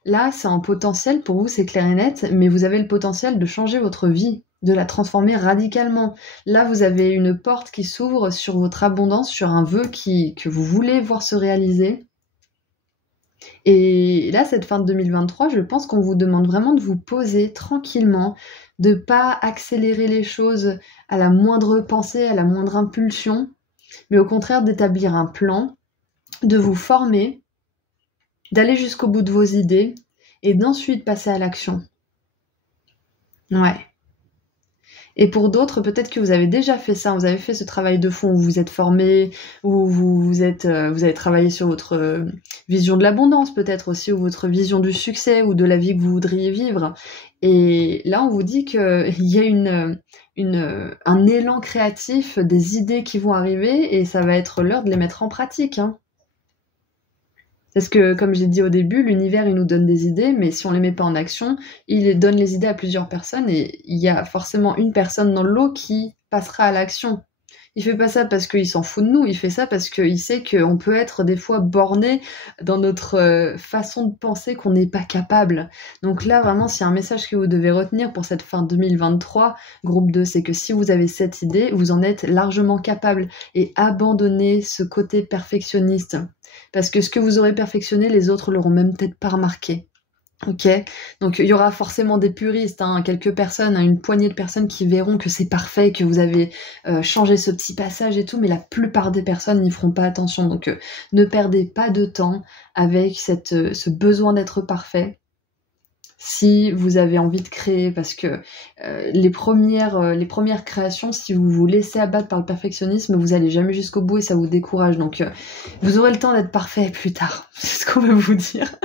là, c'est en potentiel, pour vous, c'est clair et net, mais vous avez le potentiel de changer votre vie, de la transformer radicalement. Là, vous avez une porte qui s'ouvre sur votre abondance, sur un vœu que vous voulez voir se réaliser. Et là, cette fin de 2023, je pense qu'on vous demande vraiment de vous poser tranquillement, de pas accélérer les choses à la moindre pensée, à la moindre impulsion, mais au contraire d'établir un plan, de vous former, d'aller jusqu'au bout de vos idées et d'ensuite passer à l'action. Ouais. Et pour d'autres, peut-être que vous avez déjà fait ça, vous avez fait ce travail de fond où vous vous êtes formé, où vous avez travaillé sur votre vision de l'abondance peut-être aussi, ou votre vision du succès ou de la vie que vous voudriez vivre. Et là, on vous dit qu'il y a un élan créatif, des idées qui vont arriver et ça va être l'heure de les mettre en pratique, hein. Parce que, comme j'ai dit au début, l'univers, il nous donne des idées, mais si on les met pas en action, il donne les idées à plusieurs personnes et il y a forcément une personne dans le lot qui passera à l'action. Il fait pas ça parce qu'il s'en fout de nous, il fait ça parce qu'il sait qu'on peut être des fois borné dans notre façon de penser qu'on n'est pas capable. Donc là, vraiment, s'il y a un message que vous devez retenir pour cette fin 2023, groupe 2, c'est que si vous avez cette idée, vous en êtes largement capable et abandonnez ce côté perfectionniste. Parce que ce que vous aurez perfectionné, les autres l'auront même peut-être pas remarqué. Ok, donc il y aura forcément des puristes, hein, quelques personnes, une poignée de personnes qui verront que c'est parfait, que vous avez changé ce petit passage et tout, mais la plupart des personnes n'y feront pas attention. Donc ne perdez pas de temps avec ce besoin d'être parfait. Si vous avez envie de créer, parce que les premières créations, si vous vous laissez abattre par le perfectionnisme, vous allez jamais jusqu'au bout et ça vous décourage. Donc vous aurez le temps d'être parfait plus tard, c'est ce qu'on va vous dire.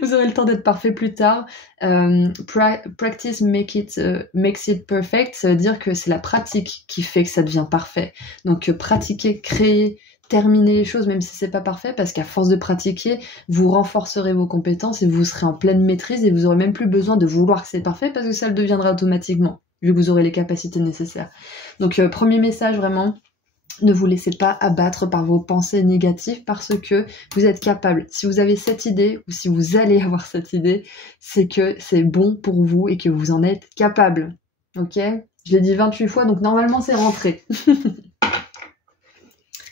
Vous aurez le temps d'être parfait plus tard. Practice makes it perfect, ça veut dire que c'est la pratique qui fait que ça devient parfait. Donc pratiquer, créer, terminer les choses même si c'est pas parfait, parce qu'à force de pratiquer, vous renforcerez vos compétences et vous serez en pleine maîtrise et vous aurez même plus besoin de vouloir que c'est parfait parce que ça le deviendra automatiquement, vu que vous aurez les capacités nécessaires. Donc premier message vraiment, ne vous laissez pas abattre par vos pensées négatives parce que vous êtes capable. Si vous avez cette idée ou si vous allez avoir cette idée, c'est que c'est bon pour vous et que vous en êtes capable. Ok ? Je l'ai dit 28 fois, donc normalement c'est rentré.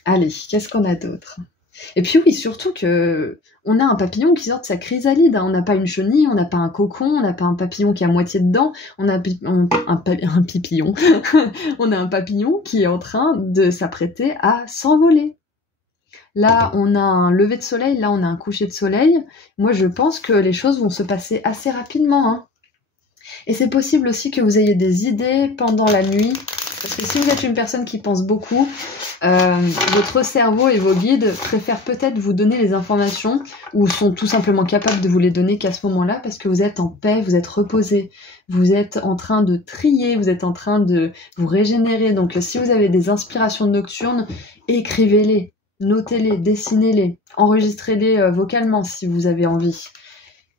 Allez, qu'est-ce qu'on a d'autre ? Et puis oui, surtout que on a un papillon qui sort de sa chrysalide, hein. On n'a pas une chenille, on n'a pas un cocon, on n'a pas un papillon qui est à moitié dedans, on a un pipillon. On a un papillon qui est en train de s'apprêter à s'envoler. Là, on a un lever de soleil, là, on a un coucher de soleil. Moi, je pense que les choses vont se passer assez rapidement, hein. Et c'est possible aussi que vous ayez des idées pendant la nuit Parce que si vous êtes une personne qui pense beaucoup, votre cerveau et vos guides préfèrent peut-être vous donner les informations ou sont tout simplement capables de vous les donner qu'à ce moment-là parce que vous êtes en paix, vous êtes reposé, vous êtes en train de trier, vous êtes en train de vous régénérer. Donc si vous avez des inspirations nocturnes, écrivez-les, notez-les, dessinez-les, enregistrez-les vocalement si vous avez envie.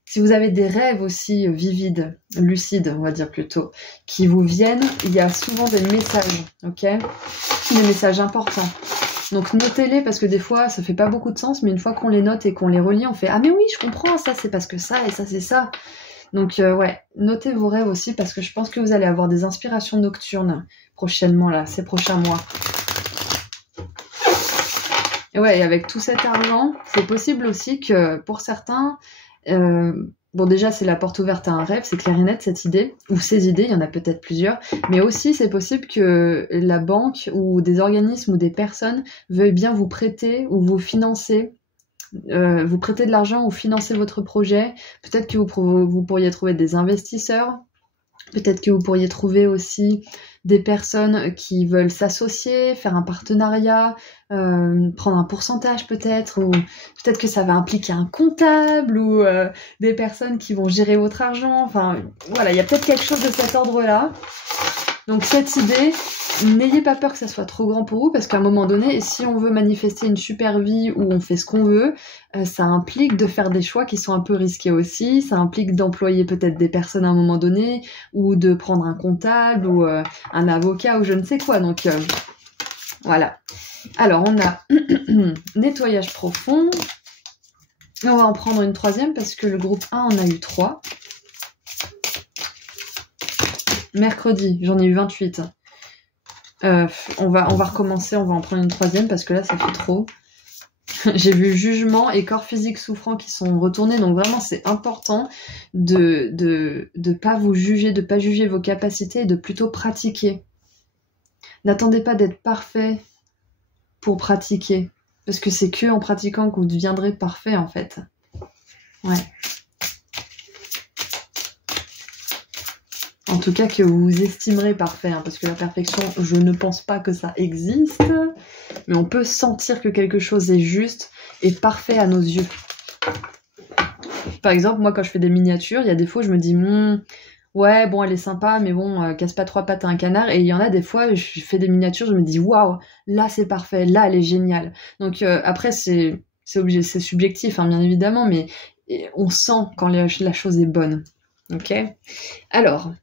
Si vous avez des rêves aussi vivides, lucides, on va dire plutôt, qui vous viennent, il y a souvent des messages, ok? Des messages importants. Donc notez-les parce que des fois, ça fait pas beaucoup de sens, mais une fois qu'on les note et qu'on les relit, on fait « Ah mais oui, je comprends, ça c'est parce que ça et ça c'est ça ». Donc ouais, notez vos rêves aussi parce que je pense que vous allez avoir des inspirations nocturnes prochainement, là, ces prochains mois. Et ouais, et avec tout cet argent, c'est possible aussi que pour certains... bon déjà c'est la porte ouverte à un rêve, c'est clair et net cette idée, ou ces idées, il y en a peut-être plusieurs, mais aussi c'est possible que la banque ou des organismes ou des personnes veuillent bien vous prêter ou vous financer, vous prêter de l'argent ou financer votre projet. Peut-être que vous pourriez trouver des investisseurs, peut-être que vous pourriez trouver aussi des personnes qui veulent s'associer, faire un partenariat, prendre un pourcentage peut-être, ou peut-être que ça va impliquer un comptable, ou des personnes qui vont gérer votre argent. Enfin, voilà, il y a peut-être quelque chose de cet ordre-là. Donc cette idée, n'ayez pas peur que ça soit trop grand pour vous, parce qu'à un moment donné, si on veut manifester une super vie où on fait ce qu'on veut, ça implique de faire des choix qui sont un peu risqués aussi, ça implique d'employer peut-être des personnes à un moment donné, ou de prendre un comptable, ou un avocat, ou je ne sais quoi, donc voilà. Alors on a nettoyage profond, et on va en prendre une troisième, parce que le groupe 1 en a eu 3. Mercredi, j'en ai eu 28. On va recommencer, on va en prendre une troisième parce que là ça fait trop. J'ai vu jugement et corps physique souffrant qui sont retournés, donc vraiment c'est important de pas vous juger, de pas juger vos capacités et de plutôt pratiquer. N'attendez pas d'être parfait pour pratiquer, parce que c'est que en pratiquant que vous deviendrez parfait en fait. Ouais. En tout cas que vous vous estimerez parfait, hein, parce que la perfection, je ne pense pas que ça existe, mais on peut sentir que quelque chose est juste et parfait à nos yeux. Par exemple, moi quand je fais des miniatures, il y a des fois je me dis ouais bon elle est sympa, mais bon casse pas 3 pattes à un canard, et il y en a des fois je fais des miniatures, je me dis waouh, là c'est parfait, là elle est géniale. Donc après c'est subjectif hein, bien évidemment, mais on sent quand la chose est bonne. Ok. Alors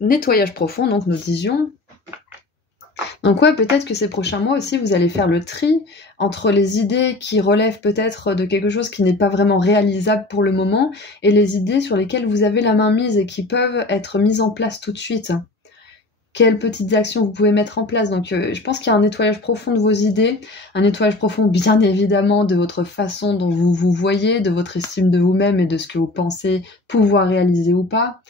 nettoyage profond, donc nous disions. Donc ouais, peut-être que ces prochains mois aussi, vous allez faire le tri entre les idées qui relèvent peut-être de quelque chose qui n'est pas vraiment réalisable pour le moment, et les idées sur lesquelles vous avez la main mise et qui peuvent être mises en place tout de suite. Quelles petites actions vous pouvez mettre en place. Donc je pense qu'il y a un nettoyage profond de vos idées, un nettoyage profond bien évidemment de votre façon dont vous vous voyez, de votre estime de vous-même et de ce que vous pensez pouvoir réaliser ou pas.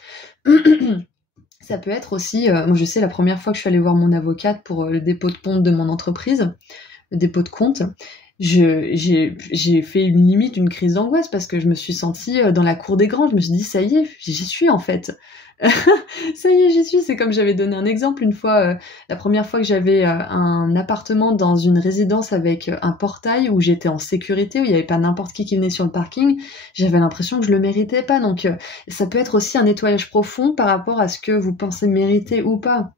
Ça peut être aussi, moi je sais la première fois que je suis allée voir mon avocate pour le dépôt de compte de mon entreprise, le dépôt de compte, j'ai fait limite une crise d'angoisse parce que je me suis sentie dans la cour des grands, je me suis dit ça y est, j'y suis en fait. Ça y est, j'y suis. C'est comme j'avais donné un exemple une fois, la première fois que j'avais un appartement dans une résidence avec un portail où j'étais en sécurité, où il n'y avait pas n'importe qui venait sur le parking, j'avais l'impression que je le méritais pas. Donc ça peut être aussi un nettoyage profond par rapport à ce que vous pensez mériter ou pas.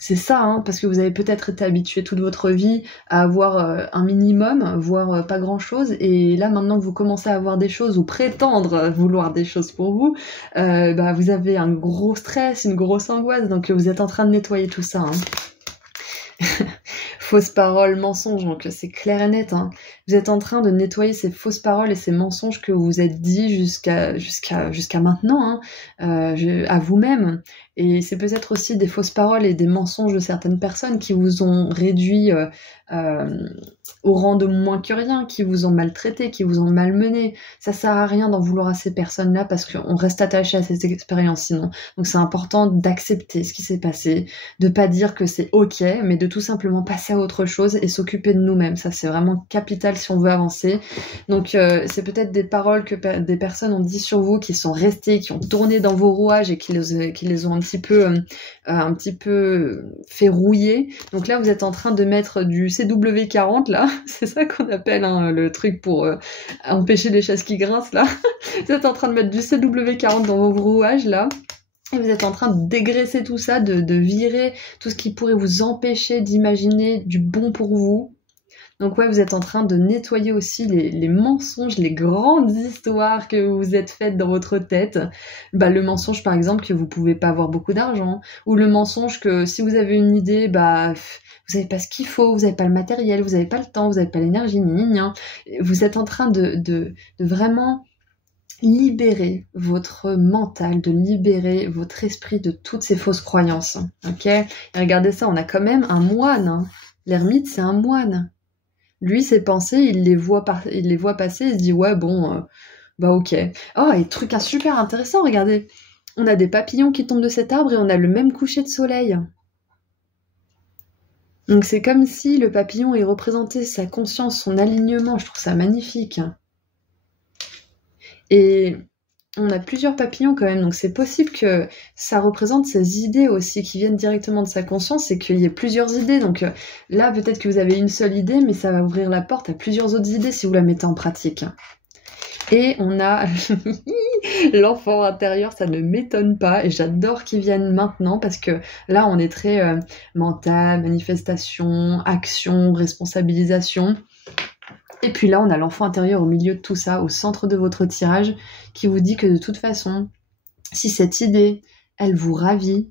C'est ça, hein, parce que vous avez peut-être été habitué toute votre vie à avoir un minimum, voire pas grand-chose, et là maintenant que vous commencez à avoir des choses ou prétendre vouloir des choses pour vous, vous avez un gros stress, une grosse angoisse, donc vous êtes en train de nettoyer tout ça. Hein. Fausses paroles, mensonges, donc c'est clair et net. Hein. Vous êtes en train de nettoyer ces fausses paroles et ces mensonges que vous vous êtes dit jusqu'à maintenant, hein, à vous-même. Et c'est peut-être aussi des fausses paroles et des mensonges de certaines personnes qui vous ont réduit au rang de moins que rien, qui vous ont maltraité, qui vous ont malmené. Ça sert à rien d'en vouloir à ces personnes-là parce qu'on reste attaché à cette expérience sinon. Donc c'est important d'accepter ce qui s'est passé, de pas dire que c'est ok, mais de tout simplement passer à autre chose et s'occuper de nous-mêmes. Ça c'est vraiment capital mental si on veut avancer. Donc c'est peut-être des paroles que des personnes ont dit sur vous, qui sont restées, qui ont tourné dans vos rouages et qui les ont un petit peu fait rouiller. Donc là, vous êtes en train de mettre du CW40 là, c'est ça qu'on appelle hein, le truc pour empêcher les chaises qui grincent là. Vous êtes en train de mettre du CW40 dans vos rouages là. Et vous êtes en train de dégraisser tout ça, de virer tout ce qui pourrait vous empêcher d'imaginer du bon pour vous. Donc ouais, vous êtes en train de nettoyer aussi les mensonges, les grandes histoires que vous vous êtes faites dans votre tête. Bah, le mensonge par exemple que vous pouvez pas avoir beaucoup d'argent, ou le mensonge que si vous avez une idée, bah vous avez pas ce qu'il faut, vous avez pas le matériel, vous avez pas le temps, vous avez pas l'énergie, vous êtes en train de vraiment libérer votre mental, de libérer votre esprit de toutes ces fausses croyances. Ok ? Et regardez ça, on a quand même un moine. Hein. L'ermite, c'est un moine. Lui, ses pensées, il les voit passer, il se dit ouais bon, bah ok. Oh, et truc super intéressant, regardez. On a des papillons qui tombent de cet arbre et on a le même coucher de soleil. Donc c'est comme si le papillon, il représentait sa conscience, son alignement. Je trouve ça magnifique. Et on a plusieurs papillons quand même, donc c'est possible que ça représente ces idées aussi qui viennent directement de sa conscience et qu'il y ait plusieurs idées. Donc là, peut-être que vous avez une seule idée, mais ça va ouvrir la porte à plusieurs autres idées si vous la mettez en pratique. Et on a l'enfant intérieur, ça ne m'étonne pas, et j'adore qu'il vienne maintenant parce que là, on est très mental, manifestation, action, responsabilisation. Et puis là, on a l'enfant intérieur au milieu de tout ça, au centre de votre tirage, qui vous dit que de toute façon, si cette idée, elle vous ravit,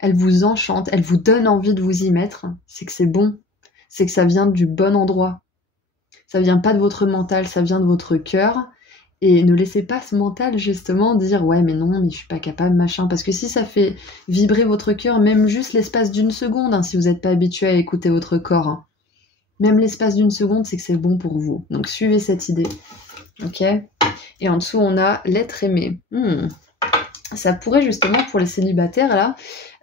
elle vous enchante, elle vous donne envie de vous y mettre, c'est que c'est bon, c'est que ça vient du bon endroit. Ça vient pas de votre mental, ça vient de votre cœur. Et ne laissez pas ce mental justement dire ouais mais non, mais je suis pas capable, machin. Parce que si ça fait vibrer votre cœur, même juste l'espace d'une seconde, hein, si vous n'êtes pas habitué à écouter votre corps, hein, même l'espace d'une seconde, c'est que c'est bon pour vous. Donc suivez cette idée. Ok ? Et en dessous, on a l'être aimé. Ça pourrait justement, pour les célibataires, là,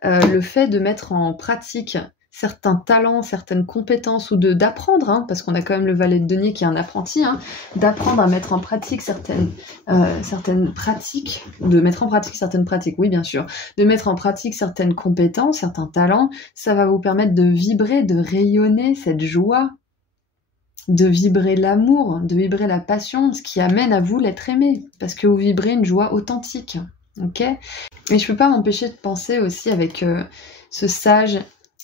le fait de mettre en pratique certains talents, certaines compétences, ou d'apprendre, hein, parce qu'on a quand même le valet de denier qui est un apprenti, hein, d'apprendre à mettre en pratique certaines pratiques, de mettre en pratique certaines pratiques, oui bien sûr, de mettre en pratique certaines compétences, certains talents, ça va vous permettre de vibrer, de rayonner cette joie, de vibrer l'amour, de vibrer la passion, ce qui amène à vous l'être aimé, parce que vous vibrez une joie authentique, ok ? Et je peux pas m'empêcher de penser aussi avec ce sage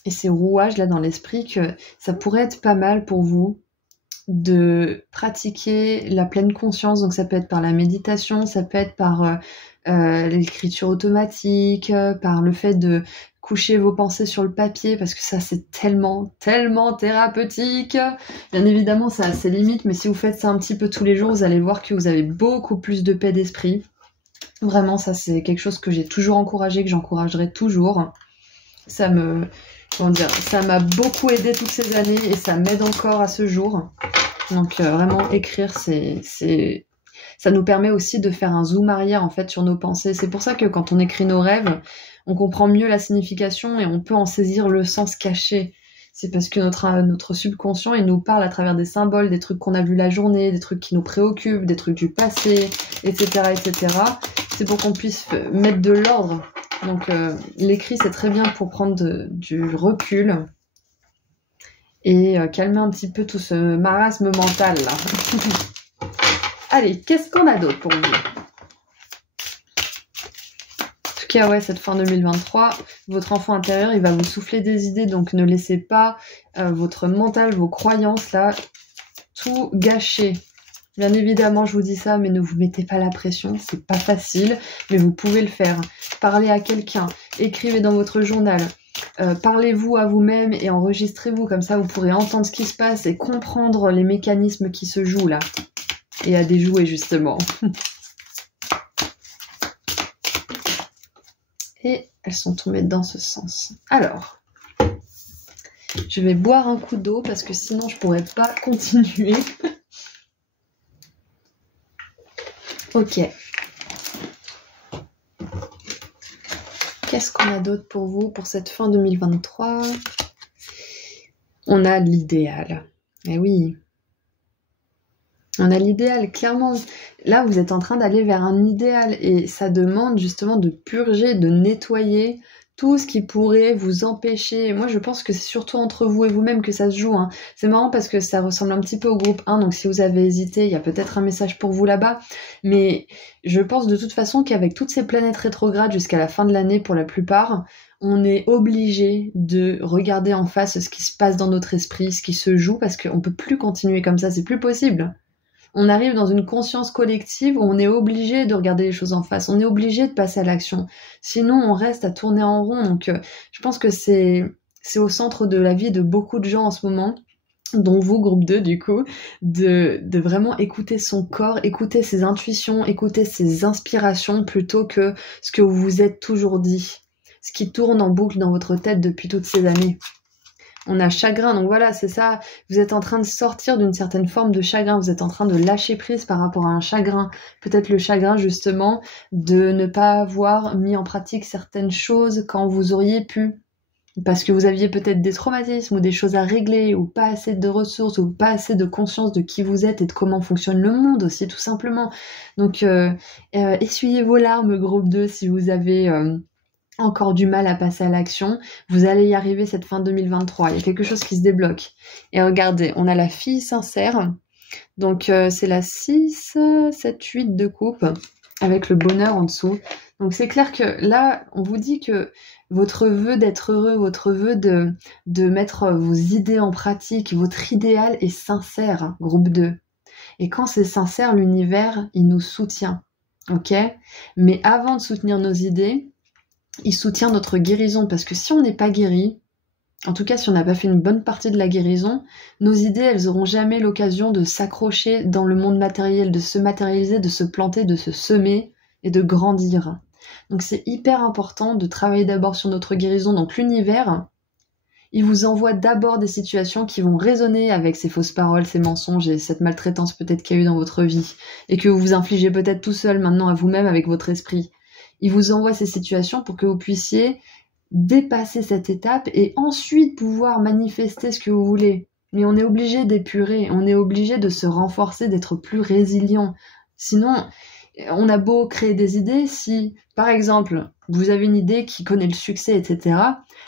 et ces rouages là dans l'esprit que ça pourrait être pas mal pour vous de pratiquer la pleine conscience. Donc ça peut être par la méditation, ça peut être par l'écriture automatique, par le fait de coucher vos pensées sur le papier, parce que ça c'est tellement thérapeutique. Bien évidemment ça a ses limites, mais si vous faites ça un petit peu tous les jours, vous allez voir que vous avez beaucoup plus de paix d'esprit. Vraiment, ça c'est quelque chose que j'ai toujours encouragé, que j'encouragerai toujours. Ça m'a beaucoup aidé toutes ces années et ça m'aide encore à ce jour. Donc vraiment écrire, ça nous permet aussi de faire un zoom arrière en fait sur nos pensées. C'est pour ça que quand on écrit nos rêves, on comprend mieux la signification et on peut en saisir le sens caché. C'est parce que notre subconscient, il nous parle à travers des symboles, des trucs qu'on a vus la journée, des trucs qui nous préoccupent, des trucs du passé, etc., etc. C'est pour qu'on puisse mettre de l'ordre. Donc l'écrit, c'est très bien pour prendre du recul et calmer un petit peu tout ce marasme mental là. Allez, qu'est-ce qu'on a d'autre pour vous ? En tout cas, ouais, cette fin 2023, votre enfant intérieur, il va vous souffler des idées, donc ne laissez pas votre mental, vos croyances là, tout gâcher. Bien évidemment, je vous dis ça, mais ne vous mettez pas la pression, c'est pas facile, mais vous pouvez le faire. Parlez à quelqu'un, écrivez dans votre journal, parlez-vous à vous-même et enregistrez-vous, comme ça vous pourrez entendre ce qui se passe et comprendre les mécanismes qui se jouent là, et à déjouer justement. Et elles sont tombées dans ce sens. Alors, je vais boire un coup d'eau parce que sinon je pourrais pas continuer. Ok. Qu'est-ce qu'on a d'autre pour vous pour cette fin 2023 ? On a l'idéal. Eh oui. On a l'idéal, clairement. Là, vous êtes en train d'aller vers un idéal et ça demande justement de purger, de nettoyer tout ce qui pourrait vous empêcher. Moi, je pense que c'est surtout entre vous et vous-même que ça se joue, hein. C'est marrant parce que ça ressemble un petit peu au groupe 1, donc si vous avez hésité, il y a peut-être un message pour vous là-bas. Mais je pense de toute façon qu'avec toutes ces planètes rétrogrades jusqu'à la fin de l'année pour la plupart, on est obligé de regarder en face ce qui se passe dans notre esprit, ce qui se joue, parce qu'on peut plus continuer comme ça, c'est plus possible. On arrive dans une conscience collective où on est obligé de regarder les choses en face, on est obligé de passer à l'action. Sinon, on reste à tourner en rond. Donc, je pense que c'est au centre de la vie de beaucoup de gens en ce moment, dont vous, groupe 2, du coup, de vraiment écouter son corps, écouter ses intuitions, écouter ses inspirations, plutôt que ce que vous vous êtes toujours dit, ce qui tourne en boucle dans votre tête depuis toutes ces années. On a chagrin, donc voilà, c'est ça, vous êtes en train de sortir d'une certaine forme de chagrin, vous êtes en train de lâcher prise par rapport à un chagrin, peut-être le chagrin justement de ne pas avoir mis en pratique certaines choses quand vous auriez pu, parce que vous aviez peut-être des traumatismes ou des choses à régler, ou pas assez de ressources, ou pas assez de conscience de qui vous êtes et de comment fonctionne le monde aussi, tout simplement. Donc essuyez vos larmes, groupe 2, si vous avez... encore du mal à passer à l'action, vous allez y arriver cette fin 2023. Il y a quelque chose qui se débloque. Et regardez, on a la fille sincère. Donc c'est la 6, 7, 8 de coupe, avec le bonheur en dessous. Donc c'est clair que là, on vous dit que votre vœu d'être heureux, votre vœu de mettre vos idées en pratique, votre idéal est sincère, groupe 2. Et quand c'est sincère, l'univers, il nous soutient. Ok ? Mais avant de soutenir nos idées, il soutient notre guérison, parce que si on n'est pas guéri, en tout cas si on n'a pas fait une bonne partie de la guérison, nos idées, elles auront jamais l'occasion de s'accrocher dans le monde matériel, de se matérialiser, de se planter, de se semer et de grandir. Donc c'est hyper important de travailler d'abord sur notre guérison. Donc l'univers, il vous envoie d'abord des situations qui vont résonner avec ces fausses paroles, ces mensonges et cette maltraitance peut-être qu'il y a eu dans votre vie, et que vous vous infligez peut-être tout seul maintenant à vous-même avec votre esprit. Il vous envoie ces situations pour que vous puissiez dépasser cette étape et ensuite pouvoir manifester ce que vous voulez. Mais on est obligé d'épurer, on est obligé de se renforcer, d'être plus résilient. Sinon, on a beau créer des idées, si, par exemple, vous avez une idée qui connaît le succès, etc.,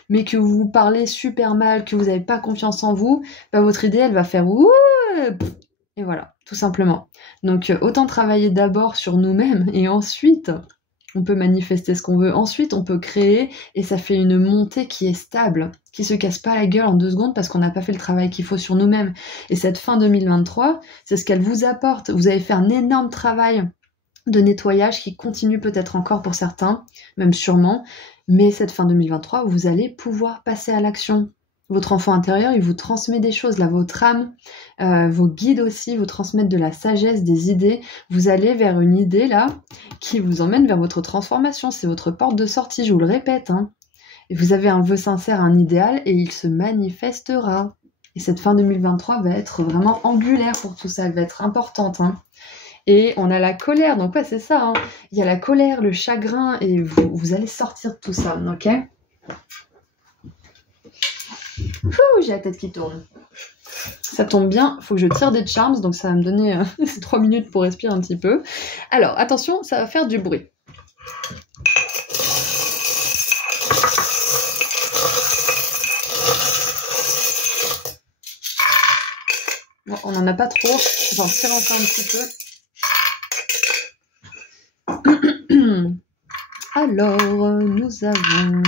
mais que vous vous parlez super mal, que vous n'avez pas confiance en vous, bah votre idée, elle va faire « ouh !» et voilà, tout simplement. Donc, autant travailler d'abord sur nous-mêmes et ensuite... on peut manifester ce qu'on veut. Ensuite, on peut créer et ça fait une montée qui est stable, qui se casse pas la gueule en 2 secondes parce qu'on n'a pas fait le travail qu'il faut sur nous-mêmes. Et cette fin 2023, c'est ce qu'elle vous apporte. Vous avez fait un énorme travail de nettoyage qui continue peut-être encore pour certains, même sûrement. Mais cette fin 2023, vous allez pouvoir passer à l'action. Votre enfant intérieur, il vous transmet des choses, là, votre âme, vos guides aussi vous transmettent de la sagesse, des idées. Vous allez vers une idée, là, qui vous emmène vers votre transformation. C'est votre porte de sortie, je vous le répète, hein. Et vous avez un vœu sincère, un idéal, et il se manifestera. Et cette fin 2023 va être vraiment angulaire pour tout ça, elle va être importante, hein. Et on a la colère, donc ouais, c'est ça, hein. Il y a la colère, le chagrin, et vous allez sortir de tout ça, ok ? J'ai la tête qui tourne. Ça tombe bien, faut que je tire des charms, donc ça va me donner 3 minutes pour respirer un petit peu. Alors, attention, ça va faire du bruit. Bon, on n'en a pas trop, on va en tirer encore un petit peu. Alors, nous avons...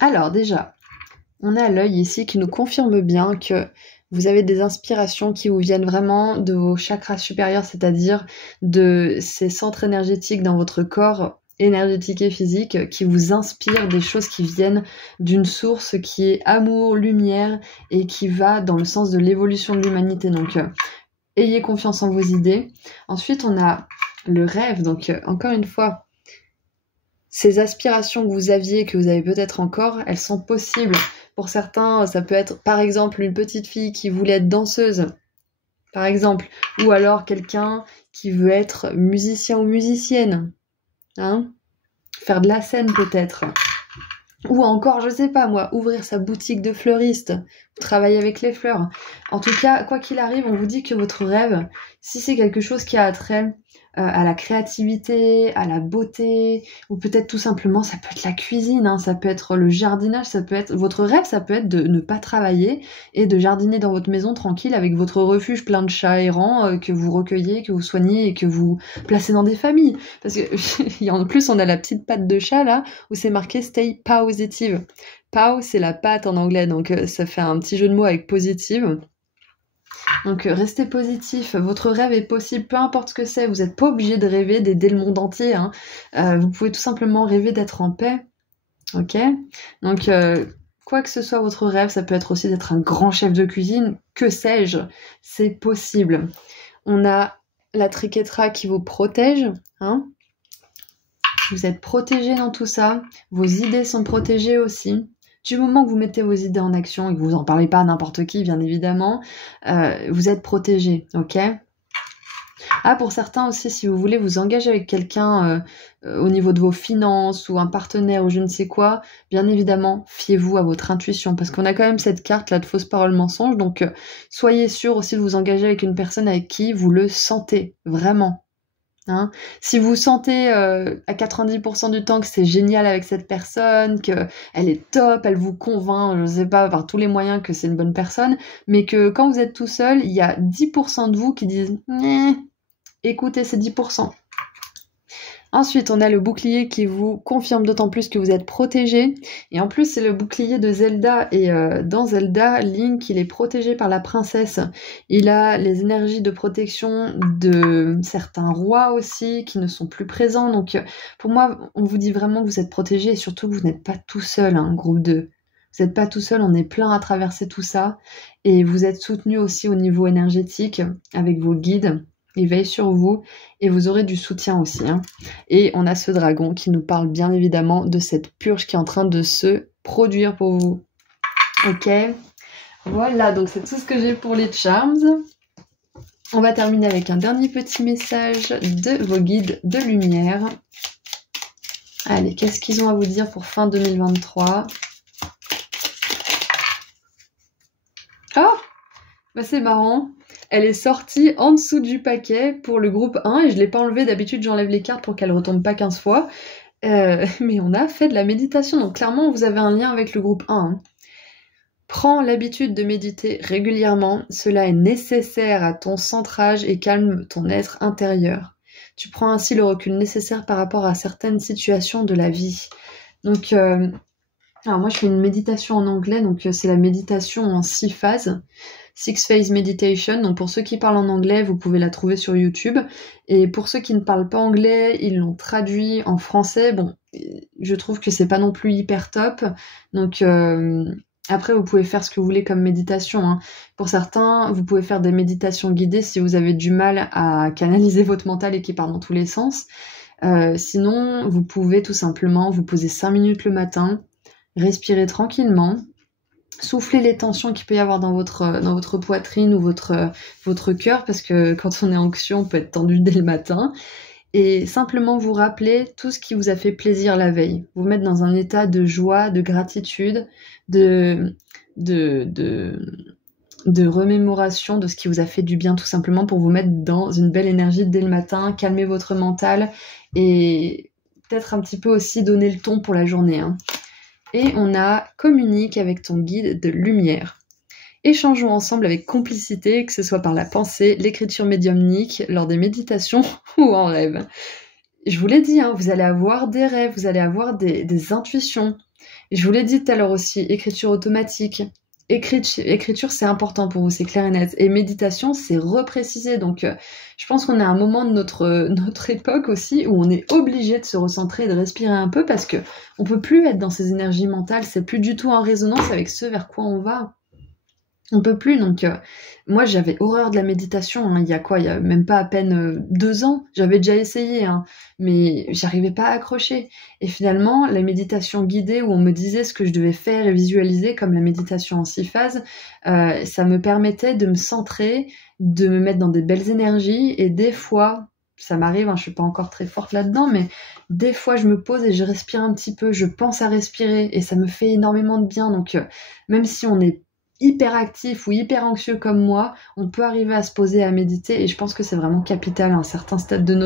Alors déjà, on a l'œil ici qui nous confirme bien que vous avez des inspirations qui vous viennent vraiment de vos chakras supérieurs, c'est-à-dire de ces centres énergétiques dans votre corps énergétique et physique qui vous inspirent des choses qui viennent d'une source qui est amour, lumière et qui va dans le sens de l'évolution de l'humanité. Donc, ayez confiance en vos idées. Ensuite, on a le rêve. Donc, encore une fois, ces aspirations que vous aviez, que vous avez peut-être encore, elles sont possibles. Pour certains, ça peut être par exemple une petite fille qui voulait être danseuse, par exemple, ou alors quelqu'un qui veut être musicien ou musicienne, hein, faire de la scène peut-être. Ou encore, je sais pas moi, ouvrir sa boutique de fleuriste, travailler avec les fleurs. En tout cas, quoi qu'il arrive, on vous dit que votre rêve, si c'est quelque chose qui a trait à la créativité, à la beauté, ou peut-être tout simplement, ça peut être la cuisine, hein, ça peut être le jardinage, ça peut être votre rêve, ça peut être de ne pas travailler et de jardiner dans votre maison tranquille avec votre refuge plein de chats errants que vous recueillez, que vous soignez et que vous placez dans des familles. Parce que en plus, on a la petite patte de chat là où c'est marqué Stay Positive. Pow, c'est la patte en anglais, donc ça fait un petit jeu de mots avec positive. Donc restez positif, votre rêve est possible, peu importe ce que c'est, vous n'êtes pas obligé de rêver d'aider le monde entier, hein. Vous pouvez tout simplement rêver d'être en paix, ok? Donc quoi que ce soit votre rêve, ça peut être aussi d'être un grand chef de cuisine, que sais-je, c'est possible. On a la triquetra qui vous protège, hein? Vous êtes protégé dans tout ça, vos idées sont protégées aussi. Du moment que vous mettez vos idées en action et que vous en parlez pas à n'importe qui, bien évidemment, vous êtes protégé, ok? Ah, pour certains aussi, si vous voulez vous engager avec quelqu'un au niveau de vos finances ou un partenaire ou je ne sais quoi, bien évidemment, fiez-vous à votre intuition parce qu'on a quand même cette carte là de fausses paroles mensonges, donc soyez sûr aussi de vous engager avec une personne avec qui vous le sentez, vraiment. Hein, si vous sentez à 90% du temps que c'est génial avec cette personne, qu'elle est top, elle vous convainc, je sais pas, par tous les moyens que c'est une bonne personne, mais que quand vous êtes tout seul, il y a 10% de vous qui disent « écoutez ces 10%. Ensuite, on a le bouclier qui vous confirme d'autant plus que vous êtes protégé. Et en plus, c'est le bouclier de Zelda. Et dans Zelda, Link, il est protégé par la princesse. Il a les énergies de protection de certains rois aussi qui ne sont plus présents. Donc, pour moi, on vous dit vraiment que vous êtes protégé et surtout que vous n'êtes pas tout seul, hein, groupe 2. Vous n'êtes pas tout seul, on est plein à traverser tout ça. Et vous êtes soutenu aussi au niveau énergétique avec vos guides. Ils veillent sur vous et vous aurez du soutien aussi, hein. Et on a ce dragon qui nous parle bien évidemment de cette purge qui est en train de se produire pour vous. Ok, voilà, donc c'est tout ce que j'ai pour les charms. On va terminer avec un dernier petit message de vos guides de lumière. Allez, qu'est-ce qu'ils ont à vous dire pour fin 2023? Oh, bah c'est marrant. Elle est sortie en dessous du paquet pour le groupe 1 et je ne l'ai pas enlevée. D'habitude, j'enlève les cartes pour qu'elles ne retombent pas 15 fois. Mais on a fait de la méditation. Donc clairement, vous avez un lien avec le groupe 1. Hein. Prends l'habitude de méditer régulièrement. Cela est nécessaire à ton centrage et calme ton être intérieur. Tu prends ainsi le recul nécessaire par rapport à certaines situations de la vie. Donc, alors moi, je fais une méditation en anglais. Donc, c'est la méditation en 6 phases. 6 Phase Meditation, donc pour ceux qui parlent en anglais, vous pouvez la trouver sur YouTube. Et pour ceux qui ne parlent pas anglais, ils l'ont traduit en français. Bon, je trouve que c'est pas non plus hyper top. Donc après, vous pouvez faire ce que vous voulez comme méditation. Hein. Pour certains, vous pouvez faire des méditations guidées si vous avez du mal à canaliser votre mental et qui part dans tous les sens. Sinon, vous pouvez tout simplement vous poser 5 minutes le matin, respirer tranquillement, souffler les tensions qu'il peut y avoir dans votre poitrine ou votre cœur, parce que quand on est anxieux, on peut être tendu dès le matin, et simplement vous rappeler tout ce qui vous a fait plaisir la veille. Vous mettre dans un état de joie, de gratitude, de remémoration de ce qui vous a fait du bien, tout simplement pour vous mettre dans une belle énergie dès le matin, calmer votre mental, et peut-être un petit peu aussi donner le ton pour la journée, hein. Et on a communique avec ton guide de lumière. Échangeons ensemble avec complicité, que ce soit par la pensée, l'écriture médiumnique, lors des méditations ou en rêve. Je vous l'ai dit, hein, vous allez avoir des rêves, vous allez avoir des intuitions. Et je vous l'ai dit tout à l'heure aussi, écriture automatique. Écriture, c'est important pour vous, c'est clair et net. Et méditation, c'est reprécisé. Donc, je pense qu'on est à un moment de notre époque aussi où on est obligé de se recentrer et de respirer un peu parce que on peut plus être dans ces énergies mentales. C'est plus du tout en résonance avec ce vers quoi on va. On peut plus, donc moi j'avais horreur de la méditation, hein. Il y a même pas à peine 2 ans, j'avais déjà essayé, hein, mais j'arrivais pas à accrocher. Et finalement, la méditation guidée où on me disait ce que je devais faire et visualiser, comme la méditation en 6 phases, ça me permettait de me centrer, de me mettre dans des belles énergies, et des fois, ça m'arrive, hein, je suis pas encore très forte là-dedans, mais des fois je me pose et je respire un petit peu, je pense à respirer et ça me fait énormément de bien. Donc même si on est hyper actif ou hyper anxieux comme moi, on peut arriver à se poser, à méditer, et je pense que c'est vraiment capital à un certain stade de de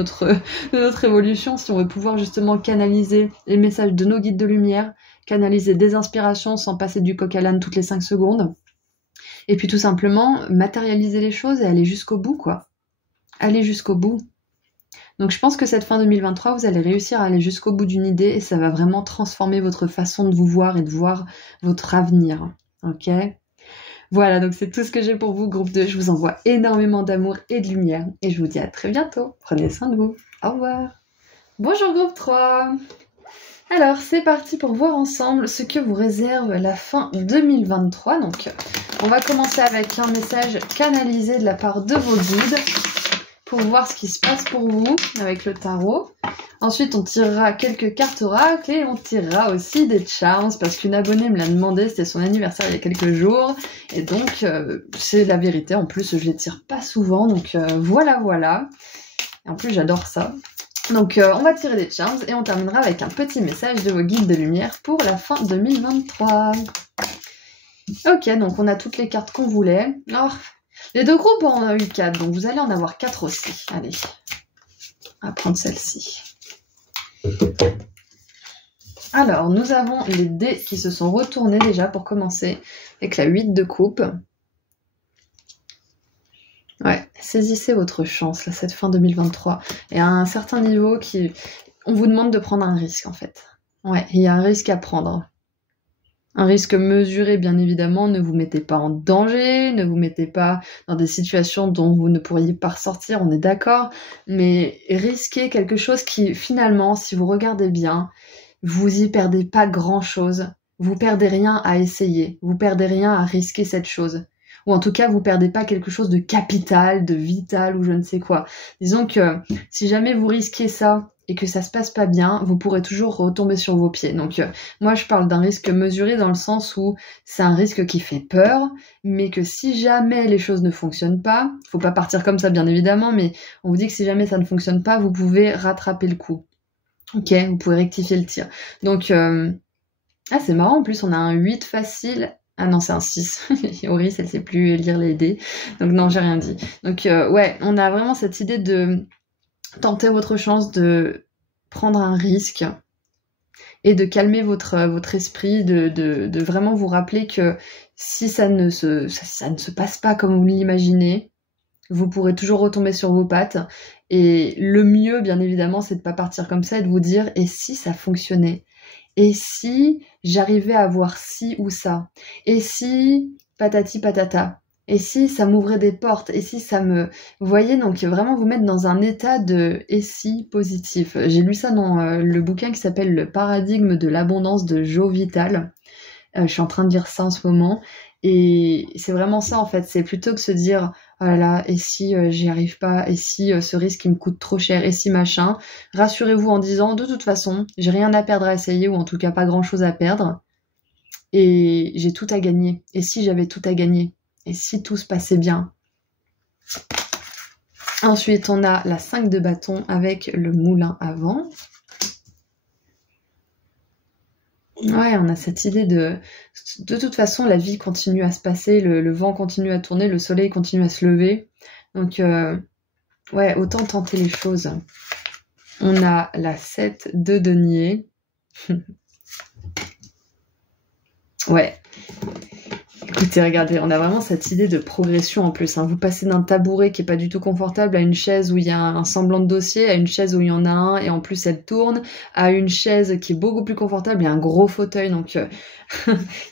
notre évolution, si on veut pouvoir justement canaliser les messages de nos guides de lumière, canaliser des inspirations sans passer du coq à l'âne toutes les 5 secondes, et puis tout simplement matérialiser les choses et aller jusqu'au bout, quoi. Aller jusqu'au bout. Donc je pense que cette fin 2023, vous allez réussir à aller jusqu'au bout d'une idée et ça va vraiment transformer votre façon de vous voir et de voir votre avenir. Ok ? Voilà, donc c'est tout ce que j'ai pour vous, groupe 2. Je vous envoie énormément d'amour et de lumière. Et je vous dis à très bientôt. Prenez soin de vous. Au revoir. Bonjour, groupe 3. Alors, c'est parti pour voir ensemble ce que vous réserve la fin 2023. Donc, on va commencer avec un message canalisé de la part de vos guides pour voir ce qui se passe pour vous avec le tarot. Ensuite, on tirera quelques cartes oracles et on tirera aussi des charms parce qu'une abonnée me l'a demandé, c'était son anniversaire il y a quelques jours. Et donc, c'est la vérité. En plus, je les tire pas souvent, donc voilà, voilà. Et en plus, j'adore ça. Donc, on va tirer des charms et on terminera avec un petit message de vos guides de lumière pour la fin 2023. Ok, donc on a toutes les cartes qu'on voulait. Alors, les deux groupes en ont eu 4, donc vous allez en avoir 4 aussi. Allez, on va prendre celle-ci. Alors, nous avons les dés qui se sont retournés déjà pour commencer, avec la 8 de coupe. Ouais, saisissez votre chance, là, cette fin 2023. Et à un certain niveau, on vous demande de prendre un risque, en fait. Ouais, il y a un risque à prendre. Un risque mesuré, bien évidemment. Ne vous mettez pas en danger, ne vous mettez pas dans des situations dont vous ne pourriez pas ressortir, on est d'accord. Mais risquez quelque chose qui, finalement, si vous regardez bien, vous y perdez pas grand-chose. Vous perdez rien à essayer. Vous perdez rien à risquer cette chose. Ou en tout cas, vous perdez pas quelque chose de capital, de vital ou je ne sais quoi. Disons que si jamais vous risquez ça et que ça se passe pas bien, vous pourrez toujours retomber sur vos pieds. Donc moi je parle d'un risque mesuré dans le sens où c'est un risque qui fait peur, mais que si jamais les choses ne fonctionnent pas, faut pas partir comme ça bien évidemment, mais on vous dit que si jamais ça ne fonctionne pas, vous pouvez rattraper le coup. Ok, vous pouvez rectifier le tir. Donc c'est marrant, en plus on a un 8 facile. Ah non, c'est un 6. Auris, elle sait plus lire les dés. Donc non, j'ai rien dit. Donc ouais, on a vraiment cette idée de tenter votre chance, de prendre un risque et de calmer votre esprit, de vraiment vous rappeler que si ça ne se passe pas comme vous l'imaginez, vous pourrez toujours retomber sur vos pattes. Et le mieux, bien évidemment, c'est de pas partir comme ça et de vous dire « et si ça fonctionnait ? Et si j'arrivais à voir ci ou ça ? Et si patati patata ? Et si ça m'ouvrait des portes ? Et si ça me... » Vous voyez, donc vraiment vous mettre dans un état de « et si » positif. J'ai lu ça dans le bouquin qui s'appelle « Le paradigme de l'abondance » de Joe Vital. Je suis en train de lire ça en ce moment. Et c'est vraiment ça, en fait. C'est plutôt que se dire « oh là là, et si j'y arrive pas ? Et si ce risque il me coûte trop cher ? Et si machin ?» Rassurez-vous en disant « de toute façon, j'ai rien à perdre à essayer, ou en tout cas pas grand-chose à perdre. Et j'ai tout à gagner. Et si j'avais tout à gagner ? Et si tout se passait bien ?» Ensuite, on a la 5 de bâton avec le moulin à vent. Ouais, on a cette idée de toute façon, la vie continue à se passer, le vent continue à tourner, le soleil continue à se lever. Donc, ouais, autant tenter les choses. On a la 7 de denier. Ouais. Écoutez, regardez, on a vraiment cette idée de progression en plus. Hein. Vous passez d'un tabouret qui est pas du tout confortable à une chaise où il y a un semblant de dossier, à une chaise où il y en a un et en plus elle tourne, à une chaise qui est beaucoup plus confortable et un gros fauteuil. Donc il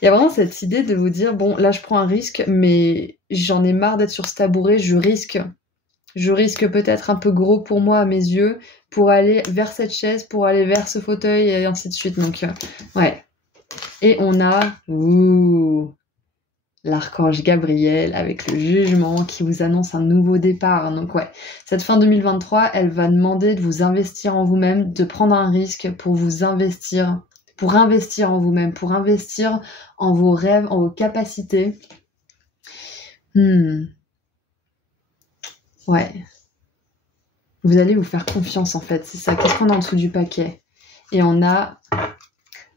y a vraiment cette idée de vous dire, bon là je prends un risque, mais j'en ai marre d'être sur ce tabouret, je risque peut-être un peu gros pour moi à mes yeux, pour aller vers cette chaise, pour aller vers ce fauteuil et ainsi de suite. Donc ouais. Et on a... l'archange Gabriel avec le jugement qui vous annonce un nouveau départ. Donc ouais, cette fin 2023, elle va demander de vous investir en vous-même, de prendre un risque pour vous investir, pour investir en vous-même, pour investir en vos rêves, en vos capacités. Ouais. Vous allez vous faire confiance en fait, c'est ça. Qu'est-ce qu'on a en dessous du paquet? Et on a,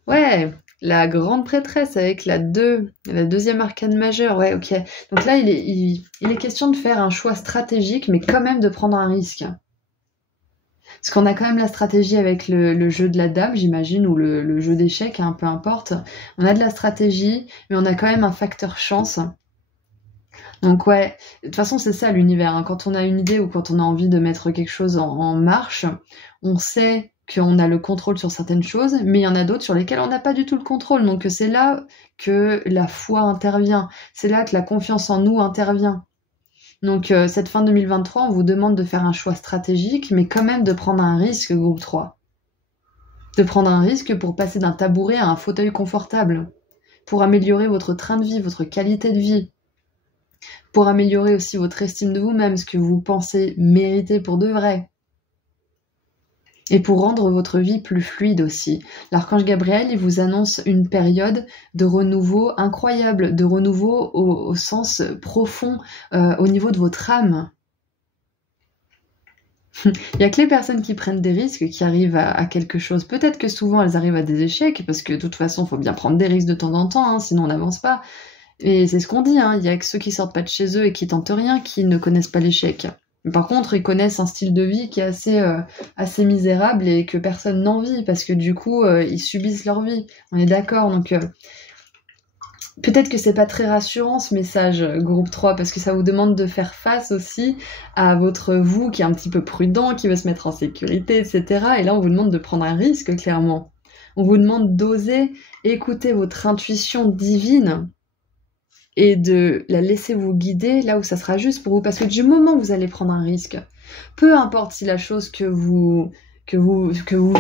ouais, la grande prêtresse avec la deuxième arcane majeure. Ouais, ok. Donc là, il est question de faire un choix stratégique, mais quand même de prendre un risque. Parce qu'on a quand même la stratégie avec le jeu de la dame, j'imagine, ou le jeu d'échecs, hein, peu importe. On a de la stratégie, mais on a quand même un facteur chance. Donc ouais, de toute façon c'est ça l'univers, hein. Quand on a une idée ou quand on a envie de mettre quelque chose en marche, on sait qu'on a le contrôle sur certaines choses, mais il y en a d'autres sur lesquelles on n'a pas du tout le contrôle. Donc c'est là que la foi intervient, c'est là que la confiance en nous intervient. Donc cette fin 2023, on vous demande de faire un choix stratégique, mais quand même de prendre un risque, groupe 3. De prendre un risque pour passer d'un tabouret à un fauteuil confortable, pour améliorer votre train de vie, votre qualité de vie, pour améliorer aussi votre estime de vous-même, ce que vous pensez mériter pour de vrai. Et pour rendre votre vie plus fluide aussi. L'archange Gabriel, il vous annonce une période de renouveau incroyable, de renouveau au sens profond, au niveau de votre âme. Il n'y a que les personnes qui prennent des risques qui arrivent à quelque chose. Peut-être que souvent elles arrivent à des échecs, parce que de toute façon, il faut bien prendre des risques de temps en temps, hein, sinon on n'avance pas. Et c'est ce qu'on dit, hein, il y a que ceux qui sortent pas de chez eux et qui tentent rien qui ne connaissent pas l'échec. Par contre, ils connaissent un style de vie qui est assez misérable et que personne n'envie, parce que du coup, ils subissent leur vie. On est d'accord, donc peut-être que c'est pas très rassurant ce message, groupe 3, parce que ça vous demande de faire face aussi à votre vous qui est un petit peu prudent, qui veut se mettre en sécurité, etc. Et là, on vous demande de prendre un risque, clairement. On vous demande d'oser écouter votre intuition divine et de la laisser vous guider là où ça sera juste pour vous. Parce que du moment où vous allez prendre un risque, peu importe si la chose que vous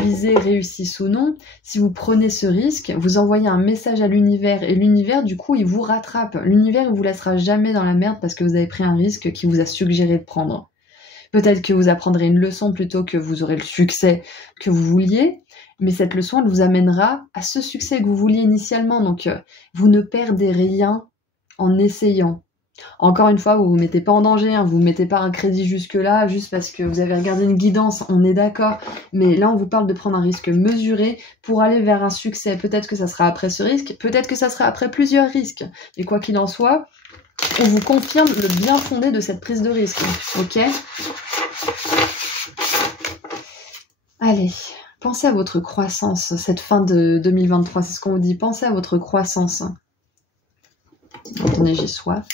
visez réussisse ou non, si vous prenez ce risque, vous envoyez un message à l'univers et l'univers, du coup, il vous rattrape. L'univers, il vous laissera jamais dans la merde parce que vous avez pris un risque qu'il vous a suggéré de prendre. Peut-être que vous apprendrez une leçon plutôt que vous aurez le succès que vous vouliez, mais cette leçon, elle vous amènera à ce succès que vous vouliez initialement. Donc, vous ne perdez rien en essayant. Encore une fois, vous vous mettez pas en danger, hein, vous mettez pas un crédit jusque-là, juste parce que vous avez regardé une guidance, on est d'accord, mais là on vous parle de prendre un risque mesuré pour aller vers un succès. Peut-être que ça sera après ce risque, peut-être que ça sera après plusieurs risques. Et quoi qu'il en soit, on vous confirme le bien fondé de cette prise de risque. Ok ? Allez, pensez à votre croissance, cette fin de 2023, c'est ce qu'on vous dit, pensez à votre croissance. Attendez, j'ai soif.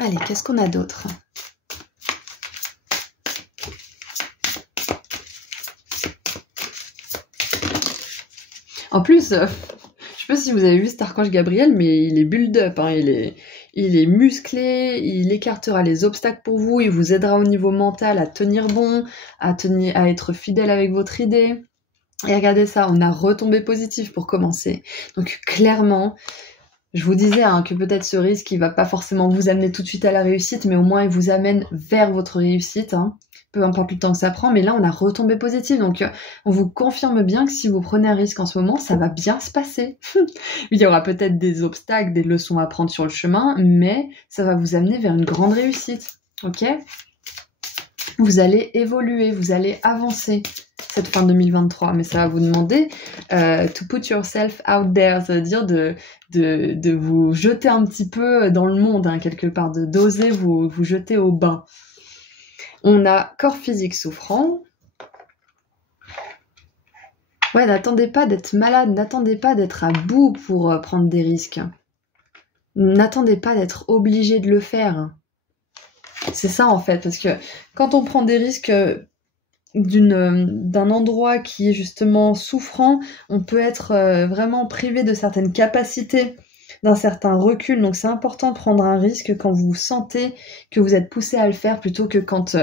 Allez, qu'est-ce qu'on a d'autre? En plus, je sais pas si vous avez vu cet archange Gabriel, mais il est build-up, hein, il est musclé, il écartera les obstacles pour vous, il vous aidera au niveau mental à tenir bon, à être fidèle avec votre idée. Et regardez ça, on a retombé positif pour commencer. Donc clairement, je vous disais hein, que peut-être ce risque, il va pas forcément vous amener tout de suite à la réussite, mais au moins il vous amène vers votre réussite, hein. Peu importe le temps que ça prend, mais là on a retombé positif. Donc on vous confirme bien que si vous prenez un risque en ce moment, ça va bien se passer. Il y aura peut-être des obstacles, des leçons à prendre sur le chemin, mais ça va vous amener vers une grande réussite. Ok ? Vous allez évoluer, vous allez avancer cette fin 2023, mais ça va vous demander to put yourself out there, ça veut dire de vous jeter un petit peu dans le monde, hein, quelque part, d'oser vous jeter au bain. On a corps physique souffrant. Ouais, n'attendez pas d'être malade, n'attendez pas d'être à bout pour prendre des risques. N'attendez pas d'être obligé de le faire. C'est ça en fait, parce que quand on prend des risques d'un endroit qui est justement souffrant, on peut être vraiment privé de certaines capacités, d'un certain recul. Donc c'est important de prendre un risque quand vous sentez que vous êtes poussé à le faire, plutôt que quand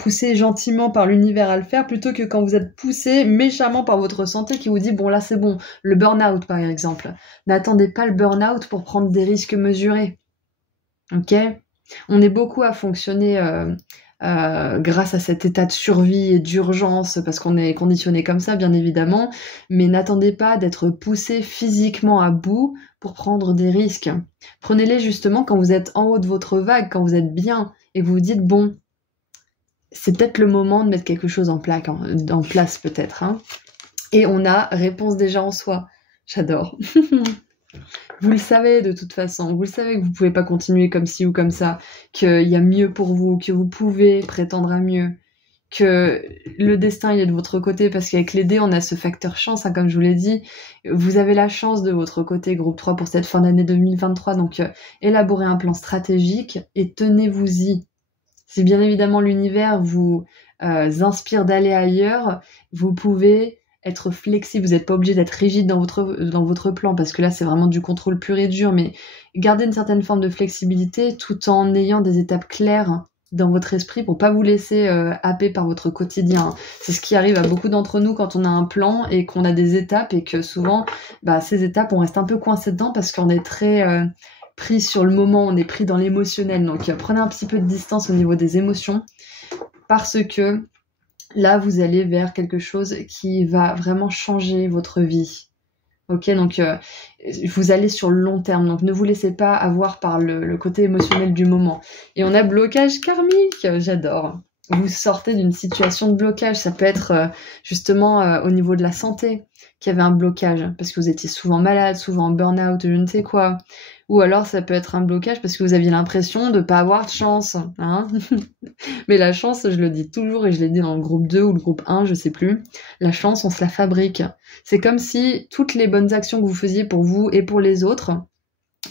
poussé gentiment par l'univers à le faire, plutôt que quand vous êtes poussé méchamment par votre santé qui vous dit bon là c'est bon. Le burn-out par exemple, n'attendez pas le burn-out pour prendre des risques mesurés. Ok ? On est beaucoup à fonctionner grâce à cet état de survie et d'urgence, parce qu'on est conditionné comme ça, bien évidemment, mais n'attendez pas d'être poussé physiquement à bout pour prendre des risques. Prenez-les justement quand vous êtes en haut de votre vague, quand vous êtes bien, et vous vous dites, bon, c'est peut-être le moment de mettre quelque chose en place peut-être, hein. Et on a réponse déjà en soi. J'adore. Vous le savez de toute façon, vous le savez que vous pouvez pas continuer comme ci ou comme ça, qu'il y a mieux pour vous, que vous pouvez prétendre à mieux, que le destin il est de votre côté, parce qu'avec les dés on a ce facteur chance, hein, comme je vous l'ai dit, vous avez la chance de votre côté, groupe 3, pour cette fin d'année 2023, donc élaborez un plan stratégique et tenez-vous-y. Si bien évidemment l'univers vous inspire d'aller ailleurs, vous pouvez être flexible, vous n'êtes pas obligé d'être rigide dans votre plan, parce que là c'est vraiment du contrôle pur et dur, mais gardez une certaine forme de flexibilité tout en ayant des étapes claires dans votre esprit pour pas vous laisser happer par votre quotidien. C'est ce qui arrive à beaucoup d'entre nous quand on a un plan et qu'on a des étapes, et que souvent ces étapes on reste un peu coincé dedans parce qu'on est très pris sur le moment, on est pris dans l'émotionnel. Donc prenez un petit peu de distance au niveau des émotions, parce que là, vous allez vers quelque chose qui va vraiment changer votre vie. Ok, donc vous allez sur le long terme, donc ne vous laissez pas avoir par le côté émotionnel du moment. Et on a blocage karmique, j'adore. Vous sortez d'une situation de blocage, ça peut être justement au niveau de la santé qu'il y avait un blocage, parce que vous étiez souvent malade, souvent en burn-out, je ne sais quoi. Ou alors ça peut être un blocage parce que vous aviez l'impression de pas avoir de chance, hein. Mais la chance, je le dis toujours, et je l'ai dit dans le groupe 2 ou le groupe 1, je sais plus, la chance, on se la fabrique. C'est comme si toutes les bonnes actions que vous faisiez pour vous et pour les autres,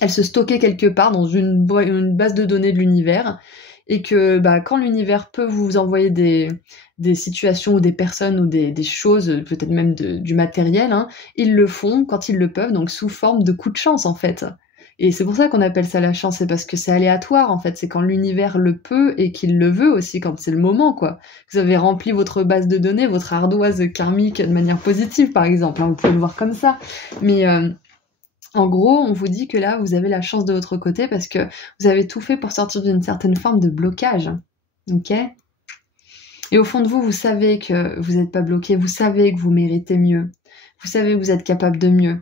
elles se stockaient quelque part dans une base de données de l'univers, et que quand l'univers peut vous envoyer des situations ou des personnes ou des choses, peut-être même du matériel, hein, ils le font quand ils le peuvent, donc sous forme de coups de chance en fait. Et c'est pour ça qu'on appelle ça la chance, c'est parce que c'est aléatoire en fait, c'est quand l'univers le peut et qu'il le veut aussi, quand c'est le moment quoi. Vous avez rempli votre base de données, votre ardoise karmique de manière positive par exemple, hein, vous pouvez le voir comme ça, mais en gros on vous dit que là vous avez la chance de votre côté parce que vous avez tout fait pour sortir d'une certaine forme de blocage, ok? Et au fond de vous, vous savez que vous n'êtes pas bloqué, vous savez que vous méritez mieux, vous savez que vous êtes capable de mieux.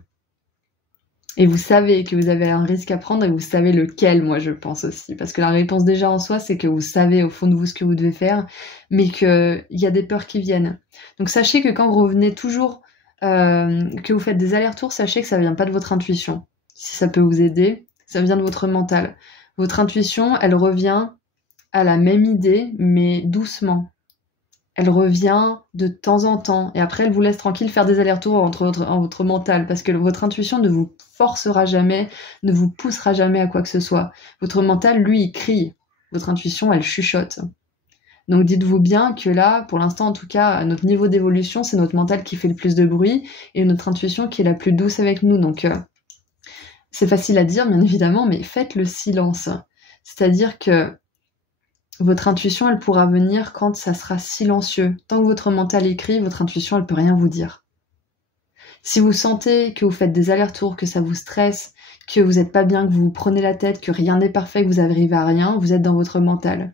Et vous savez que vous avez un risque à prendre, et vous savez lequel, moi je pense aussi. Parce que la réponse déjà en soi, c'est que vous savez au fond de vous ce que vous devez faire, mais qu'il y a des peurs qui viennent. Donc sachez que quand vous revenez toujours, que vous faites des allers-retours, sachez que ça vient pas de votre intuition. Si ça peut vous aider, ça vient de votre mental. Votre intuition, elle revient à la même idée, mais doucement. Elle revient de temps en temps, et après elle vous laisse tranquille faire des allers-retours entre votre mental, parce que votre intuition ne vous forcera jamais, ne vous poussera jamais à quoi que ce soit. Votre mental, lui, il crie. Votre intuition, elle chuchote. Donc dites-vous bien que là, pour l'instant en tout cas, à notre niveau d'évolution, c'est notre mental qui fait le plus de bruit, et notre intuition qui est la plus douce avec nous. Donc c'est facile à dire, bien évidemment, mais faites le silence. C'est-à-dire que votre intuition, elle pourra venir quand ça sera silencieux. Tant que votre mental écrit, votre intuition, elle peut rien vous dire. Si vous sentez que vous faites des allers-retours, que ça vous stresse, que vous n'êtes pas bien, que vous vous prenez la tête, que rien n'est parfait, que vous n'arrivez à rien, vous êtes dans votre mental.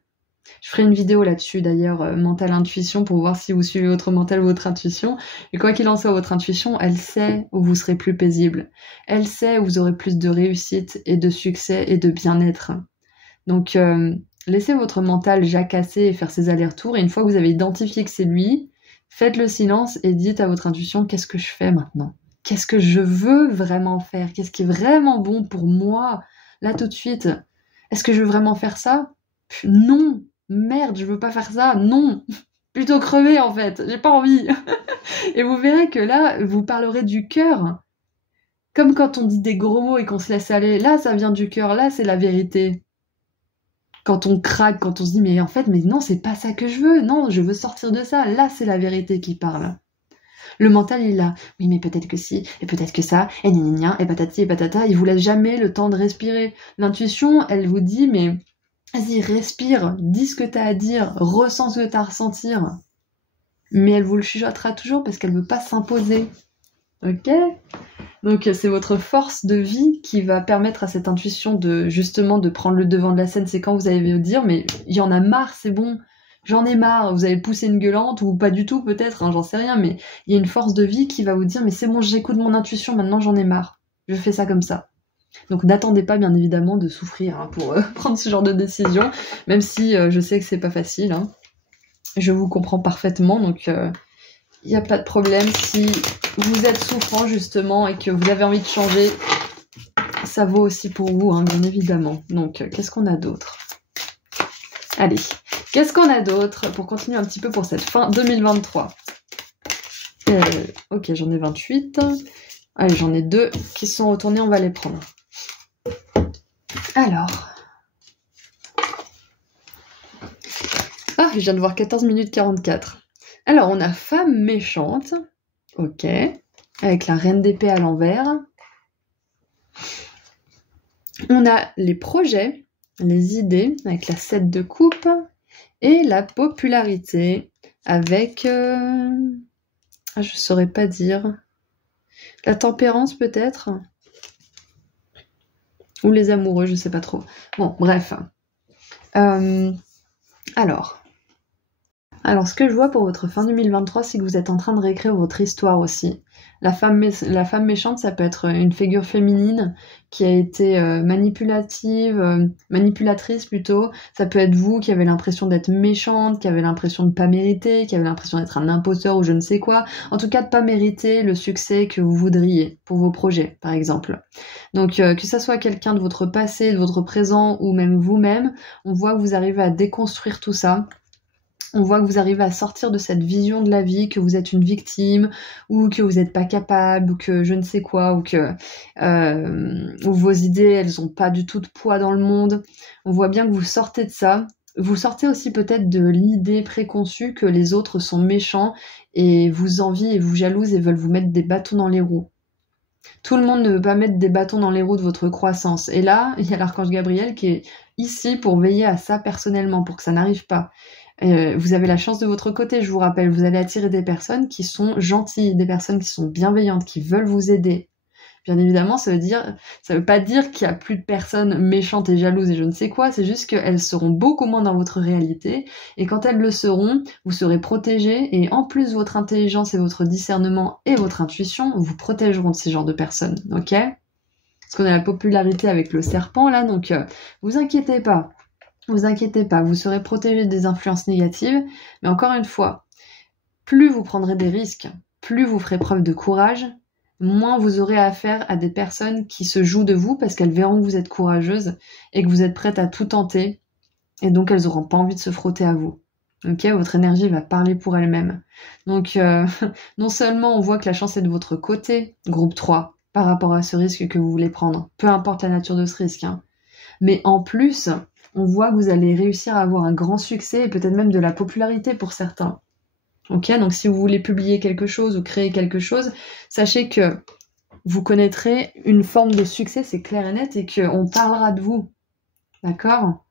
Je ferai une vidéo là-dessus, d'ailleurs, mental-intuition, pour voir si vous suivez votre mental ou votre intuition. Et quoi qu'il en soit, votre intuition, elle sait où vous serez plus paisible. Elle sait où vous aurez plus de réussite et de succès et de bien-être. Donc, laissez votre mental jacasser et faire ses allers-retours, et une fois que vous avez identifié que c'est lui, faites le silence et dites à votre intuition, qu'est-ce que je fais maintenant? Qu'est-ce que je veux vraiment faire? Qu'est-ce qui est vraiment bon pour moi, là tout de suite? Est-ce que je veux vraiment faire ça? Non! Merde, je veux pas faire ça! Non! Plutôt crever en fait, j'ai pas envie! Et vous verrez que là, vous parlerez du cœur. Comme quand on dit des gros mots et qu'on se laisse aller, là ça vient du cœur, là c'est la vérité. Quand on craque, quand on se dit mais en fait mais non c'est pas ça que je veux, non je veux sortir de ça, là c'est la vérité qui parle. Le mental il est là, oui mais peut-être que si, et peut-être que ça, et gna et patati et patata, il vous laisse jamais le temps de respirer. L'intuition elle vous dit mais vas-y respire, dis ce que t'as à dire, ressens ce que t'as à ressentir. Mais elle vous le chuchotera toujours parce qu'elle veut pas s'imposer. Ok ? Donc c'est votre force de vie qui va permettre à cette intuition de justement de prendre le devant de la scène. C'est quand vous allez vous dire mais il y en a marre, c'est bon, j'en ai marre, vous allez pousser une gueulante, ou pas du tout peut-être, hein, j'en sais rien, mais il y a une force de vie qui va vous dire, mais c'est bon, j'écoute mon intuition, maintenant j'en ai marre, je fais ça comme ça. Donc n'attendez pas bien évidemment de souffrir hein, pour prendre ce genre de décision, même si je sais que c'est pas facile, hein. Je vous comprends parfaitement, donc il n'y a pas de problème si vous êtes souffrant justement et que vous avez envie de changer, ça vaut aussi pour vous, hein, bien évidemment. Donc qu'est-ce qu'on a d'autre? Allez, qu'est-ce qu'on a d'autre pour continuer un petit peu pour cette fin 2023? Ok, j'en ai 28. Allez, j'en ai 2 qui sont retournés, on va les prendre. Alors. Ah, je viens de voir 14 minutes 44. Alors, on a femme méchante. Ok. Avec la reine d'épée à l'envers. On a les projets, les idées, avec la 7 de coupe. Et la popularité, avec... je saurais pas dire. La tempérance, peut-être? Ou les amoureux, je sais pas trop. Bon, bref. Alors, ce que je vois pour votre fin 2023, c'est que vous êtes en train de réécrire votre histoire aussi. La femme méchante, ça peut être une figure féminine qui a été manipulatrice plutôt. Ça peut être vous qui avez l'impression d'être méchante, qui avez l'impression de pas mériter, qui avez l'impression d'être un imposteur ou je ne sais quoi. En tout cas, de pas mériter le succès que vous voudriez pour vos projets, par exemple. Donc, que ça soit quelqu'un de votre passé, de votre présent ou même vous-même, on voit que vous arrivez à déconstruire tout ça. On voit que vous arrivez à sortir de cette vision de la vie, que vous êtes une victime, ou que vous n'êtes pas capable, ou que je ne sais quoi, ou que ou vos idées, elles n'ont pas du tout de poids dans le monde. On voit bien que vous sortez de ça. Vous sortez aussi peut-être de l'idée préconçue que les autres sont méchants et vous envient et vous jalousent et veulent vous mettre des bâtons dans les roues. Tout le monde ne veut pas mettre des bâtons dans les roues de votre croissance. Et là, il y a l'archange Gabriel qui est ici pour veiller à ça personnellement, pour que ça n'arrive pas. Vous avez la chance de votre côté, je vous rappelle, vous allez attirer des personnes qui sont gentilles, des personnes qui sont bienveillantes, qui veulent vous aider. Bien évidemment, ça veut pas dire qu'il y a plus de personnes méchantes et jalouses et je ne sais quoi, c'est juste qu'elles seront beaucoup moins dans votre réalité, et quand elles le seront, vous serez protégés, et en plus votre intelligence et votre discernement et votre intuition vous protégeront de ces genres de personnes, ok? Parce qu'on a la popularité avec le serpent là, donc vous inquiétez pas. Vous inquiétez pas, vous serez protégé des influences négatives, mais encore une fois, plus vous prendrez des risques, plus vous ferez preuve de courage, moins vous aurez affaire à des personnes qui se jouent de vous parce qu'elles verront que vous êtes courageuse et que vous êtes prête à tout tenter, et donc elles n'auront pas envie de se frotter à vous. Ok, votre énergie va parler pour elle-même. Donc, non seulement on voit que la chance est de votre côté, groupe 3, par rapport à ce risque que vous voulez prendre, peu importe la nature de ce risque, hein, mais en plus... on voit que vous allez réussir à avoir un grand succès et peut-être même de la popularité pour certains. Ok, donc si vous voulez publier quelque chose ou créer quelque chose, sachez que vous connaîtrez une forme de succès, c'est clair et net, et qu'on parlera de vous. D'accord?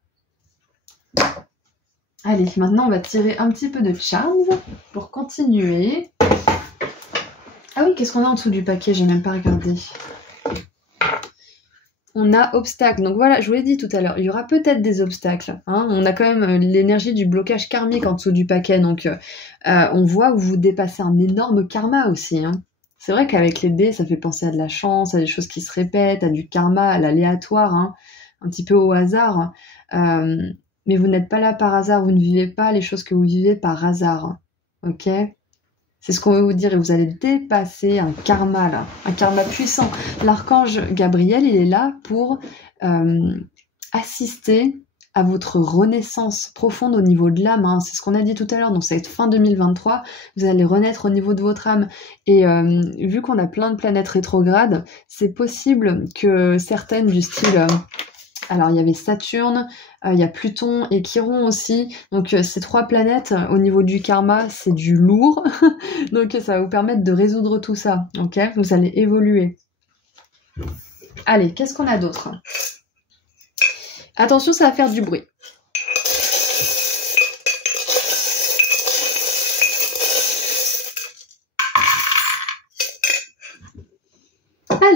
Allez, maintenant on va tirer un petit peu de charms pour continuer. Ah oui, qu'est-ce qu'on a en dessous du paquet? J'ai même pas regardé. On a obstacle. Donc voilà, je vous l'ai dit tout à l'heure, il y aura peut-être des obstacles. Hein. On a quand même l'énergie du blocage karmique en dessous du paquet. Donc on voit que vous dépassez un énorme karma aussi. Hein. C'est vrai qu'avec les dés, ça fait penser à de la chance, à des choses qui se répètent, à du karma, à l'aléatoire, hein, un petit peu au hasard. Mais vous n'êtes pas là par hasard, vous ne vivez pas les choses que vous vivez par hasard. Ok ? C'est ce qu'on veut vous dire, et vous allez dépasser un karma là, un karma puissant. L'archange Gabriel, il est là pour assister à votre renaissance profonde au niveau de l'âme. Hein. C'est ce qu'on a dit tout à l'heure, donc ça va être fin 2023, vous allez renaître au niveau de votre âme. Et vu qu'on a plein de planètes rétrogrades, c'est possible que certaines du style... alors il y avait Saturne, il y a Pluton et Chiron aussi, donc ces 3 planètes au niveau du karma c'est du lourd, donc ça va vous permettre de résoudre tout ça, ok? Vous allez évoluer. Allez, qu'est-ce qu'on a d'autre? Attention, ça va faire du bruit.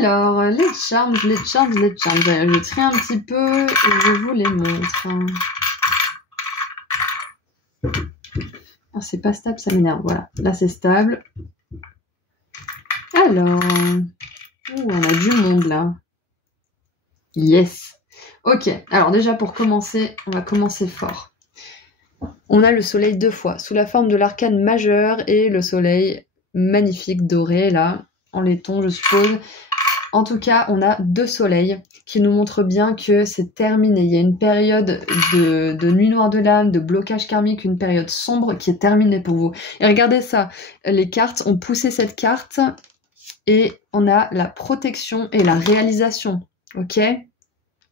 Alors, les charms. Je vais tirer un petit peu et je vous les montre. Ah, c'est pas stable, ça m'énerve. Voilà, là c'est stable. Alors, on a du monde là. Yes. Ok, alors déjà pour commencer, on va commencer fort. On a le soleil 2 fois, sous la forme de l'arcane majeur et le soleil magnifique doré là, en laiton je suppose. En tout cas, on a 2 soleils qui nous montrent bien que c'est terminé. Il y a une période de nuit noire de l'âme, de blocage karmique, une période sombre qui est terminée pour vous. Et regardez ça, les cartes ont poussé cette carte et on a la protection et la réalisation, ok ?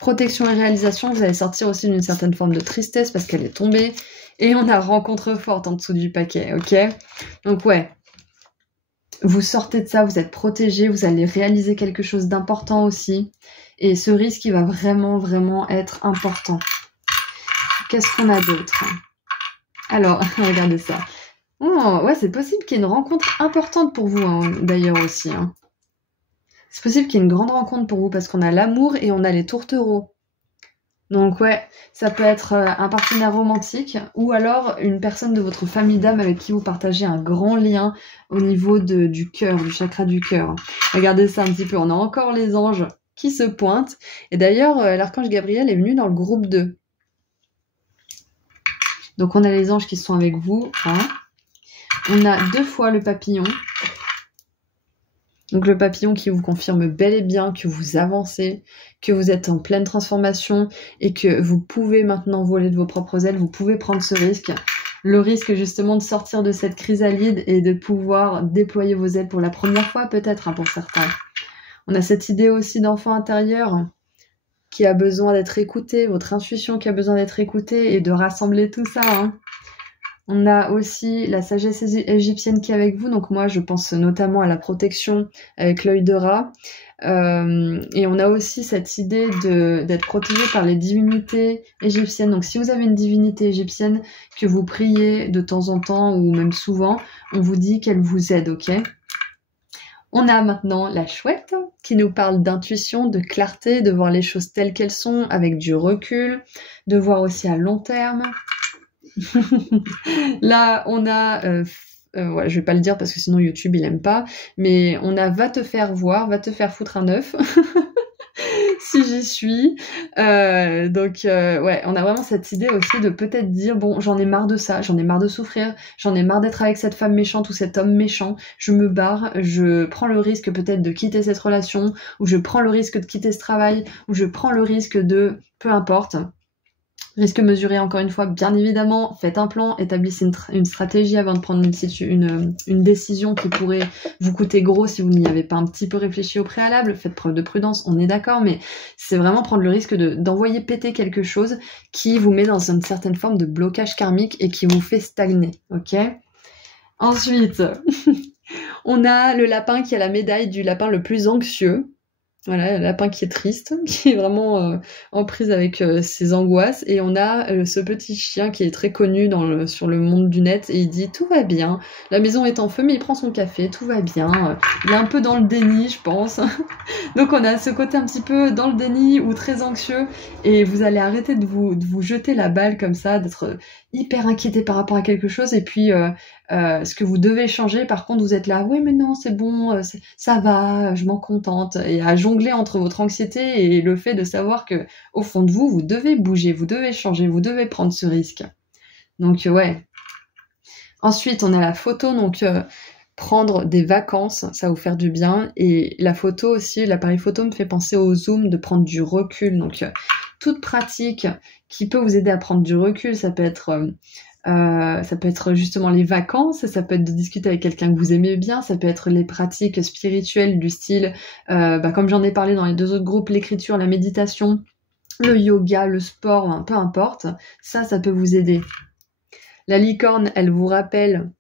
Protection et réalisation, vous allez sortir aussi d'une certaine forme de tristesse parce qu'elle est tombée. Et on a rencontre forte en dessous du paquet, ok ? Donc ouais, vous sortez de ça, vous êtes protégé, vous allez réaliser quelque chose d'important aussi. Et ce risque, il va vraiment, vraiment être important. Qu'est-ce qu'on a d'autre ? Alors, regardez ça. Oh, ouais, c'est possible qu'il y ait une rencontre importante pour vous, hein, d'ailleurs aussi. Hein. C'est possible qu'il y ait une grande rencontre pour vous parce qu'on a l'amour et on a les tourtereaux. Donc ouais, ça peut être un partenaire romantique ou alors une personne de votre famille d'âme avec qui vous partagez un grand lien au niveau du cœur, du chakra du cœur. Regardez ça un petit peu, on a encore les anges qui se pointent. Et d'ailleurs, l'archange Gabriel est venu dans le groupe 2. Donc on a les anges qui sont avec vous. Hein. On a 2 fois le papillon. Donc le papillon qui vous confirme bel et bien que vous avancez, que vous êtes en pleine transformation et que vous pouvez maintenant voler de vos propres ailes, vous pouvez prendre ce risque. Le risque justement de sortir de cette chrysalide et de pouvoir déployer vos ailes pour la première fois peut-être hein, pour certains. On a cette idée aussi d'enfant intérieur qui a besoin d'être écouté, votre intuition qui a besoin d'être écoutée et de rassembler tout ça. Hein. On a aussi la sagesse égyptienne qui est avec vous. Donc moi, je pense notamment à la protection avec l'œil de rat. Et on a aussi cette idée d'être protégé par les divinités égyptiennes. Donc si vous avez une divinité égyptienne que vous priez de temps en temps ou même souvent, on vous dit qu'elle vous aide, ok ? On a maintenant la chouette qui nous parle d'intuition, de clarté, de voir les choses telles qu'elles sont avec du recul, de voir aussi à long terme. Là, on a, ouais, je vais pas le dire parce que sinon YouTube il aime pas, mais on a va te faire voir, va te faire foutre un œuf, si j'y suis. Donc ouais, on a vraiment cette idée aussi de peut-être dire bon, j'en ai marre de ça, j'en ai marre de souffrir, j'en ai marre d'être avec cette femme méchante ou cet homme méchant, je me barre, je prends le risque peut-être de quitter cette relation, ou je prends le risque de quitter ce travail, ou je prends le risque de, peu importe. Risque mesuré, encore une fois, bien évidemment, faites un plan, établissez une stratégie avant de prendre une décision qui pourrait vous coûter gros si vous n'y avez pas un petit peu réfléchi au préalable, faites preuve de prudence, on est d'accord, mais c'est vraiment prendre le risque d'envoyer péter quelque chose qui vous met dans une certaine forme de blocage karmique et qui vous fait stagner, ok ? Ensuite, on a le lapin qui a la médaille du lapin le plus anxieux. Voilà, le lapin qui est triste, qui est vraiment en prise avec ses angoisses. Et on a ce petit chien qui est très connu sur le monde du net et il dit « Tout va bien, la maison est en feu mais il prend son café, tout va bien. » Il est un peu dans le déni, je pense. Donc on a ce côté un petit peu dans le déni ou très anxieux et vous allez arrêter de vous jeter la balle comme ça, d'être hyper inquiété par rapport à quelque chose et puis ce que vous devez changer, par contre vous êtes là, oui mais non c'est bon, ça va, je m'en contente, et à jongler entre votre anxiété et le fait de savoir que au fond de vous, vous devez bouger, vous devez changer, vous devez prendre ce risque. Donc ouais. Ensuite on a la photo, donc prendre des vacances, ça va vous faire du bien, et la photo aussi, l'appareil photo me fait penser au zoom, de prendre du recul, donc toute pratique qui peut vous aider à prendre du recul, ça peut être justement les vacances, ça peut être de discuter avec quelqu'un que vous aimez bien, ça peut être les pratiques spirituelles du style, comme j'en ai parlé dans les 2 autres groupes, l'écriture, la méditation, le yoga, le sport, peu importe, ça peut vous aider. La licorne, elle vous rappelle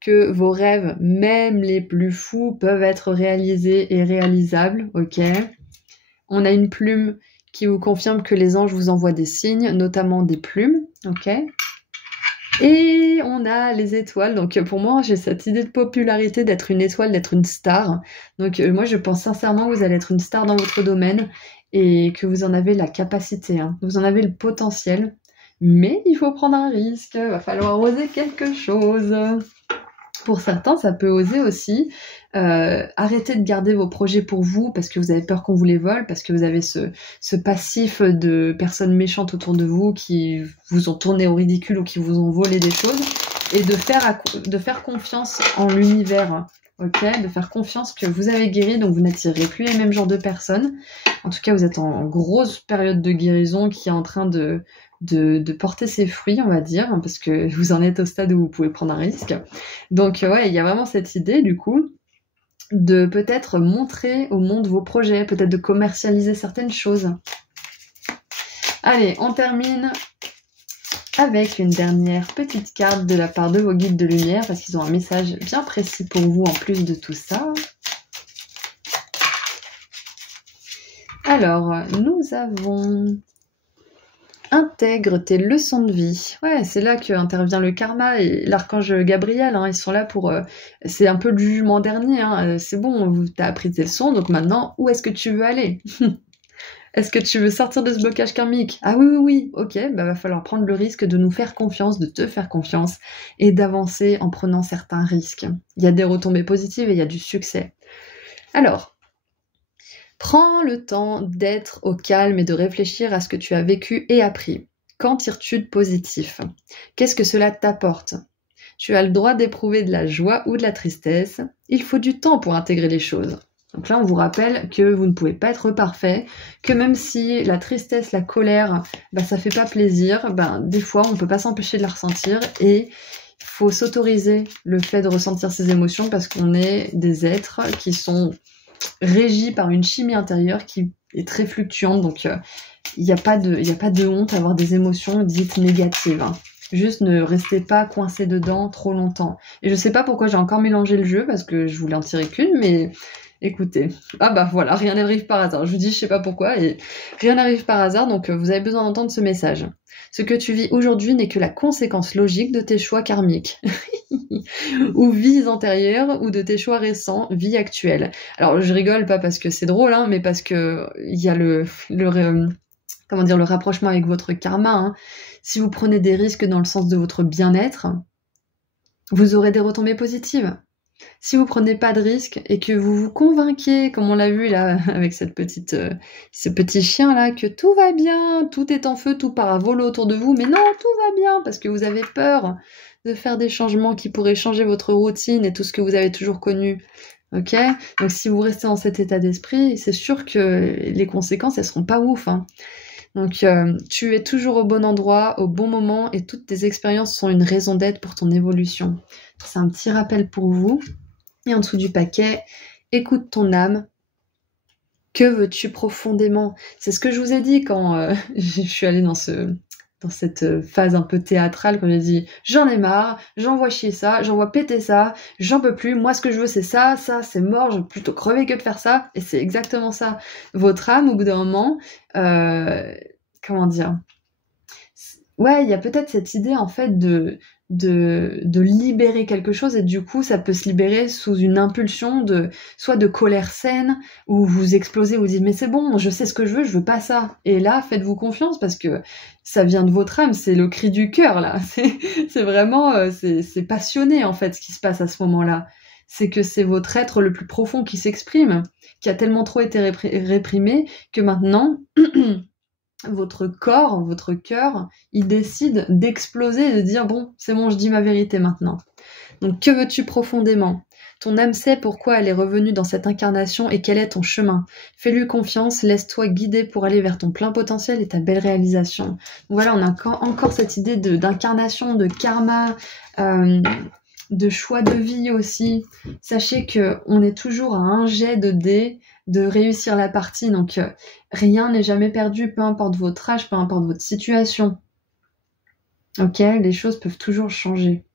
que vos rêves, même les plus fous, peuvent être réalisés et réalisables, ok ? On a une plume qui vous confirme que les anges vous envoient des signes, notamment des plumes, ok ? Et on a les étoiles, donc pour moi j'ai cette idée de popularité d'être une étoile, d'être une star. Donc moi je pense sincèrement que vous allez être une star dans votre domaine et que vous en avez la capacité, hein. Vous en avez le potentiel. mais il faut prendre un risque, va falloir oser quelque chose. Pour certains, ça peut oser aussi arrêter de garder vos projets pour vous parce que vous avez peur qu'on vous les vole, parce que vous avez ce passif de personnes méchantes autour de vous qui vous ont tourné au ridicule ou qui vous ont volé des choses, et de faire confiance en l'univers, ok, de faire confiance que vous avez guéri, donc vous n'attirez plus les mêmes genres de personnes. En tout cas, vous êtes en grosse période de guérison qui est en train de porter ses fruits, on va dire, parce que vous en êtes au stade où vous pouvez prendre un risque. Donc ouais, il y a vraiment cette idée, du coup, de peut-être montrer au monde vos projets, peut-être de commercialiser certaines choses. Allez, on termine avec une dernière petite carte de la part de vos guides de lumière, parce qu'ils ont un message bien précis pour vous en plus de tout ça. Alors, nous avons... Intègre tes leçons de vie. Ouais, c'est là que intervient le karma et l'archange Gabriel, hein, ils sont là pour... c'est un peu le jugement dernier, hein, c'est bon, t'as appris tes leçons, donc maintenant, où est-ce que tu veux aller? Est-ce que tu veux sortir de ce blocage karmique? Ah oui, ok, bah va falloir prendre le risque de nous faire confiance, de te faire confiance, et d'avancer en prenant certains risques. Il y a des retombées positives et il y a du succès. Alors, prends le temps d'être au calme et de réfléchir à ce que tu as vécu et appris. Qu'en tires-tu de positif? Qu'est-ce que cela t'apporte? Tu as le droit d'éprouver de la joie ou de la tristesse. Il faut du temps pour intégrer les choses. Donc là, on vous rappelle que vous ne pouvez pas être parfait, que même si la tristesse, la colère, ça fait pas plaisir, des fois, on peut pas s'empêcher de la ressentir, et il faut s'autoriser le fait de ressentir ces émotions parce qu'on est des êtres qui sont régi par une chimie intérieure qui est très fluctuante, donc il n'y a pas de honte à avoir des émotions dites négatives, hein. Juste ne restez pas coincé dedans trop longtemps. Et je sais pas pourquoi j'ai encore mélangé le jeu, parce que je voulais en tirer qu'une, mais écoutez, voilà, rien n'arrive par hasard. Je vous dis, je sais pas pourquoi, et rien n'arrive par hasard, donc vous avez besoin d'entendre ce message. Ce que tu vis aujourd'hui n'est que la conséquence logique de tes choix karmiques. Ou vies antérieures, ou de tes choix récents, vie actuelle. Alors je rigole pas parce que c'est drôle, hein, mais parce que il y a le rapprochement avec votre karma, hein. Si vous prenez des risques dans le sens de votre bien-être, vous aurez des retombées positives. Si vous prenez pas de risques et que vous vous convainquez, comme on l'a vu là avec ce petit chien là, que tout va bien, tout est en feu, tout part à volo autour de vous, mais non, tout va bien parce que vous avez peur de faire des changements qui pourraient changer votre routine et tout ce que vous avez toujours connu. Ok? Donc si vous restez dans cet état d'esprit, c'est sûr que les conséquences, elles seront pas ouf, hein. Donc tu es toujours au bon endroit, au bon moment, et toutes tes expériences sont une raison d'être pour ton évolution. C'est un petit rappel pour vous. Et en dessous du paquet, écoute ton âme. Que veux-tu profondément? C'est ce que je vous ai dit quand je suis allée dans cette phase un peu théâtrale, quand j'ai dit j'en ai marre, j'envoie chier ça, j'envoie péter ça, j'en peux plus, moi ce que je veux c'est ça c'est mort, je veux plutôt crever que de faire ça. Et c'est exactement ça. Votre âme, au bout d'un moment, comment dire, ouais, il y a peut-être cette idée en fait de libérer quelque chose, et du coup ça peut se libérer sous une impulsion soit de colère saine, où vous explosez, vous dites mais c'est bon, je sais ce que je veux pas ça. Et là faites-vous confiance parce que ça vient de votre âme, c'est le cri du cœur là, c'est vraiment c'est passionné en fait ce qui se passe à ce moment-là. C'est que c'est votre être le plus profond qui s'exprime, qui a tellement trop été réprimé que maintenant votre corps, votre cœur, il décide d'exploser et de dire bon, c'est bon, je dis ma vérité maintenant. Donc que veux-tu profondément? Ton âme sait pourquoi elle est revenue dans cette incarnation et quel est ton chemin. Fais-lui confiance, laisse-toi guider pour aller vers ton plein potentiel et ta belle réalisation. Donc voilà, on a encore cette idée d'incarnation, de karma, de choix de vie aussi. Sachez que on est toujours à un jet de dés de réussir la partie, donc rien n'est jamais perdu, peu importe votre âge, peu importe votre situation. Ok, les choses peuvent toujours changer.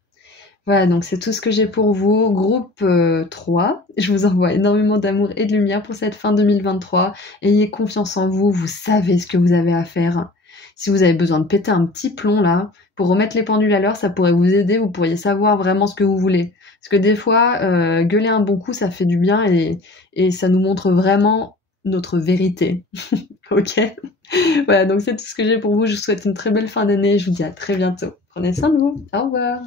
Voilà, donc c'est tout ce que j'ai pour vous. Groupe 3, je vous envoie énormément d'amour et de lumière pour cette fin 2023. Ayez confiance en vous, vous savez ce que vous avez à faire. Si vous avez besoin de péter un petit plomb là, pour remettre les pendules à l'heure, ça pourrait vous aider, vous pourriez savoir vraiment ce que vous voulez. Parce que des fois, gueuler un bon coup, ça fait du bien, et ça nous montre vraiment notre vérité. Ok? Voilà, donc c'est tout ce que j'ai pour vous. Je vous souhaite une très belle fin d'année. Je vous dis à très bientôt. Prenez soin de vous. Au revoir.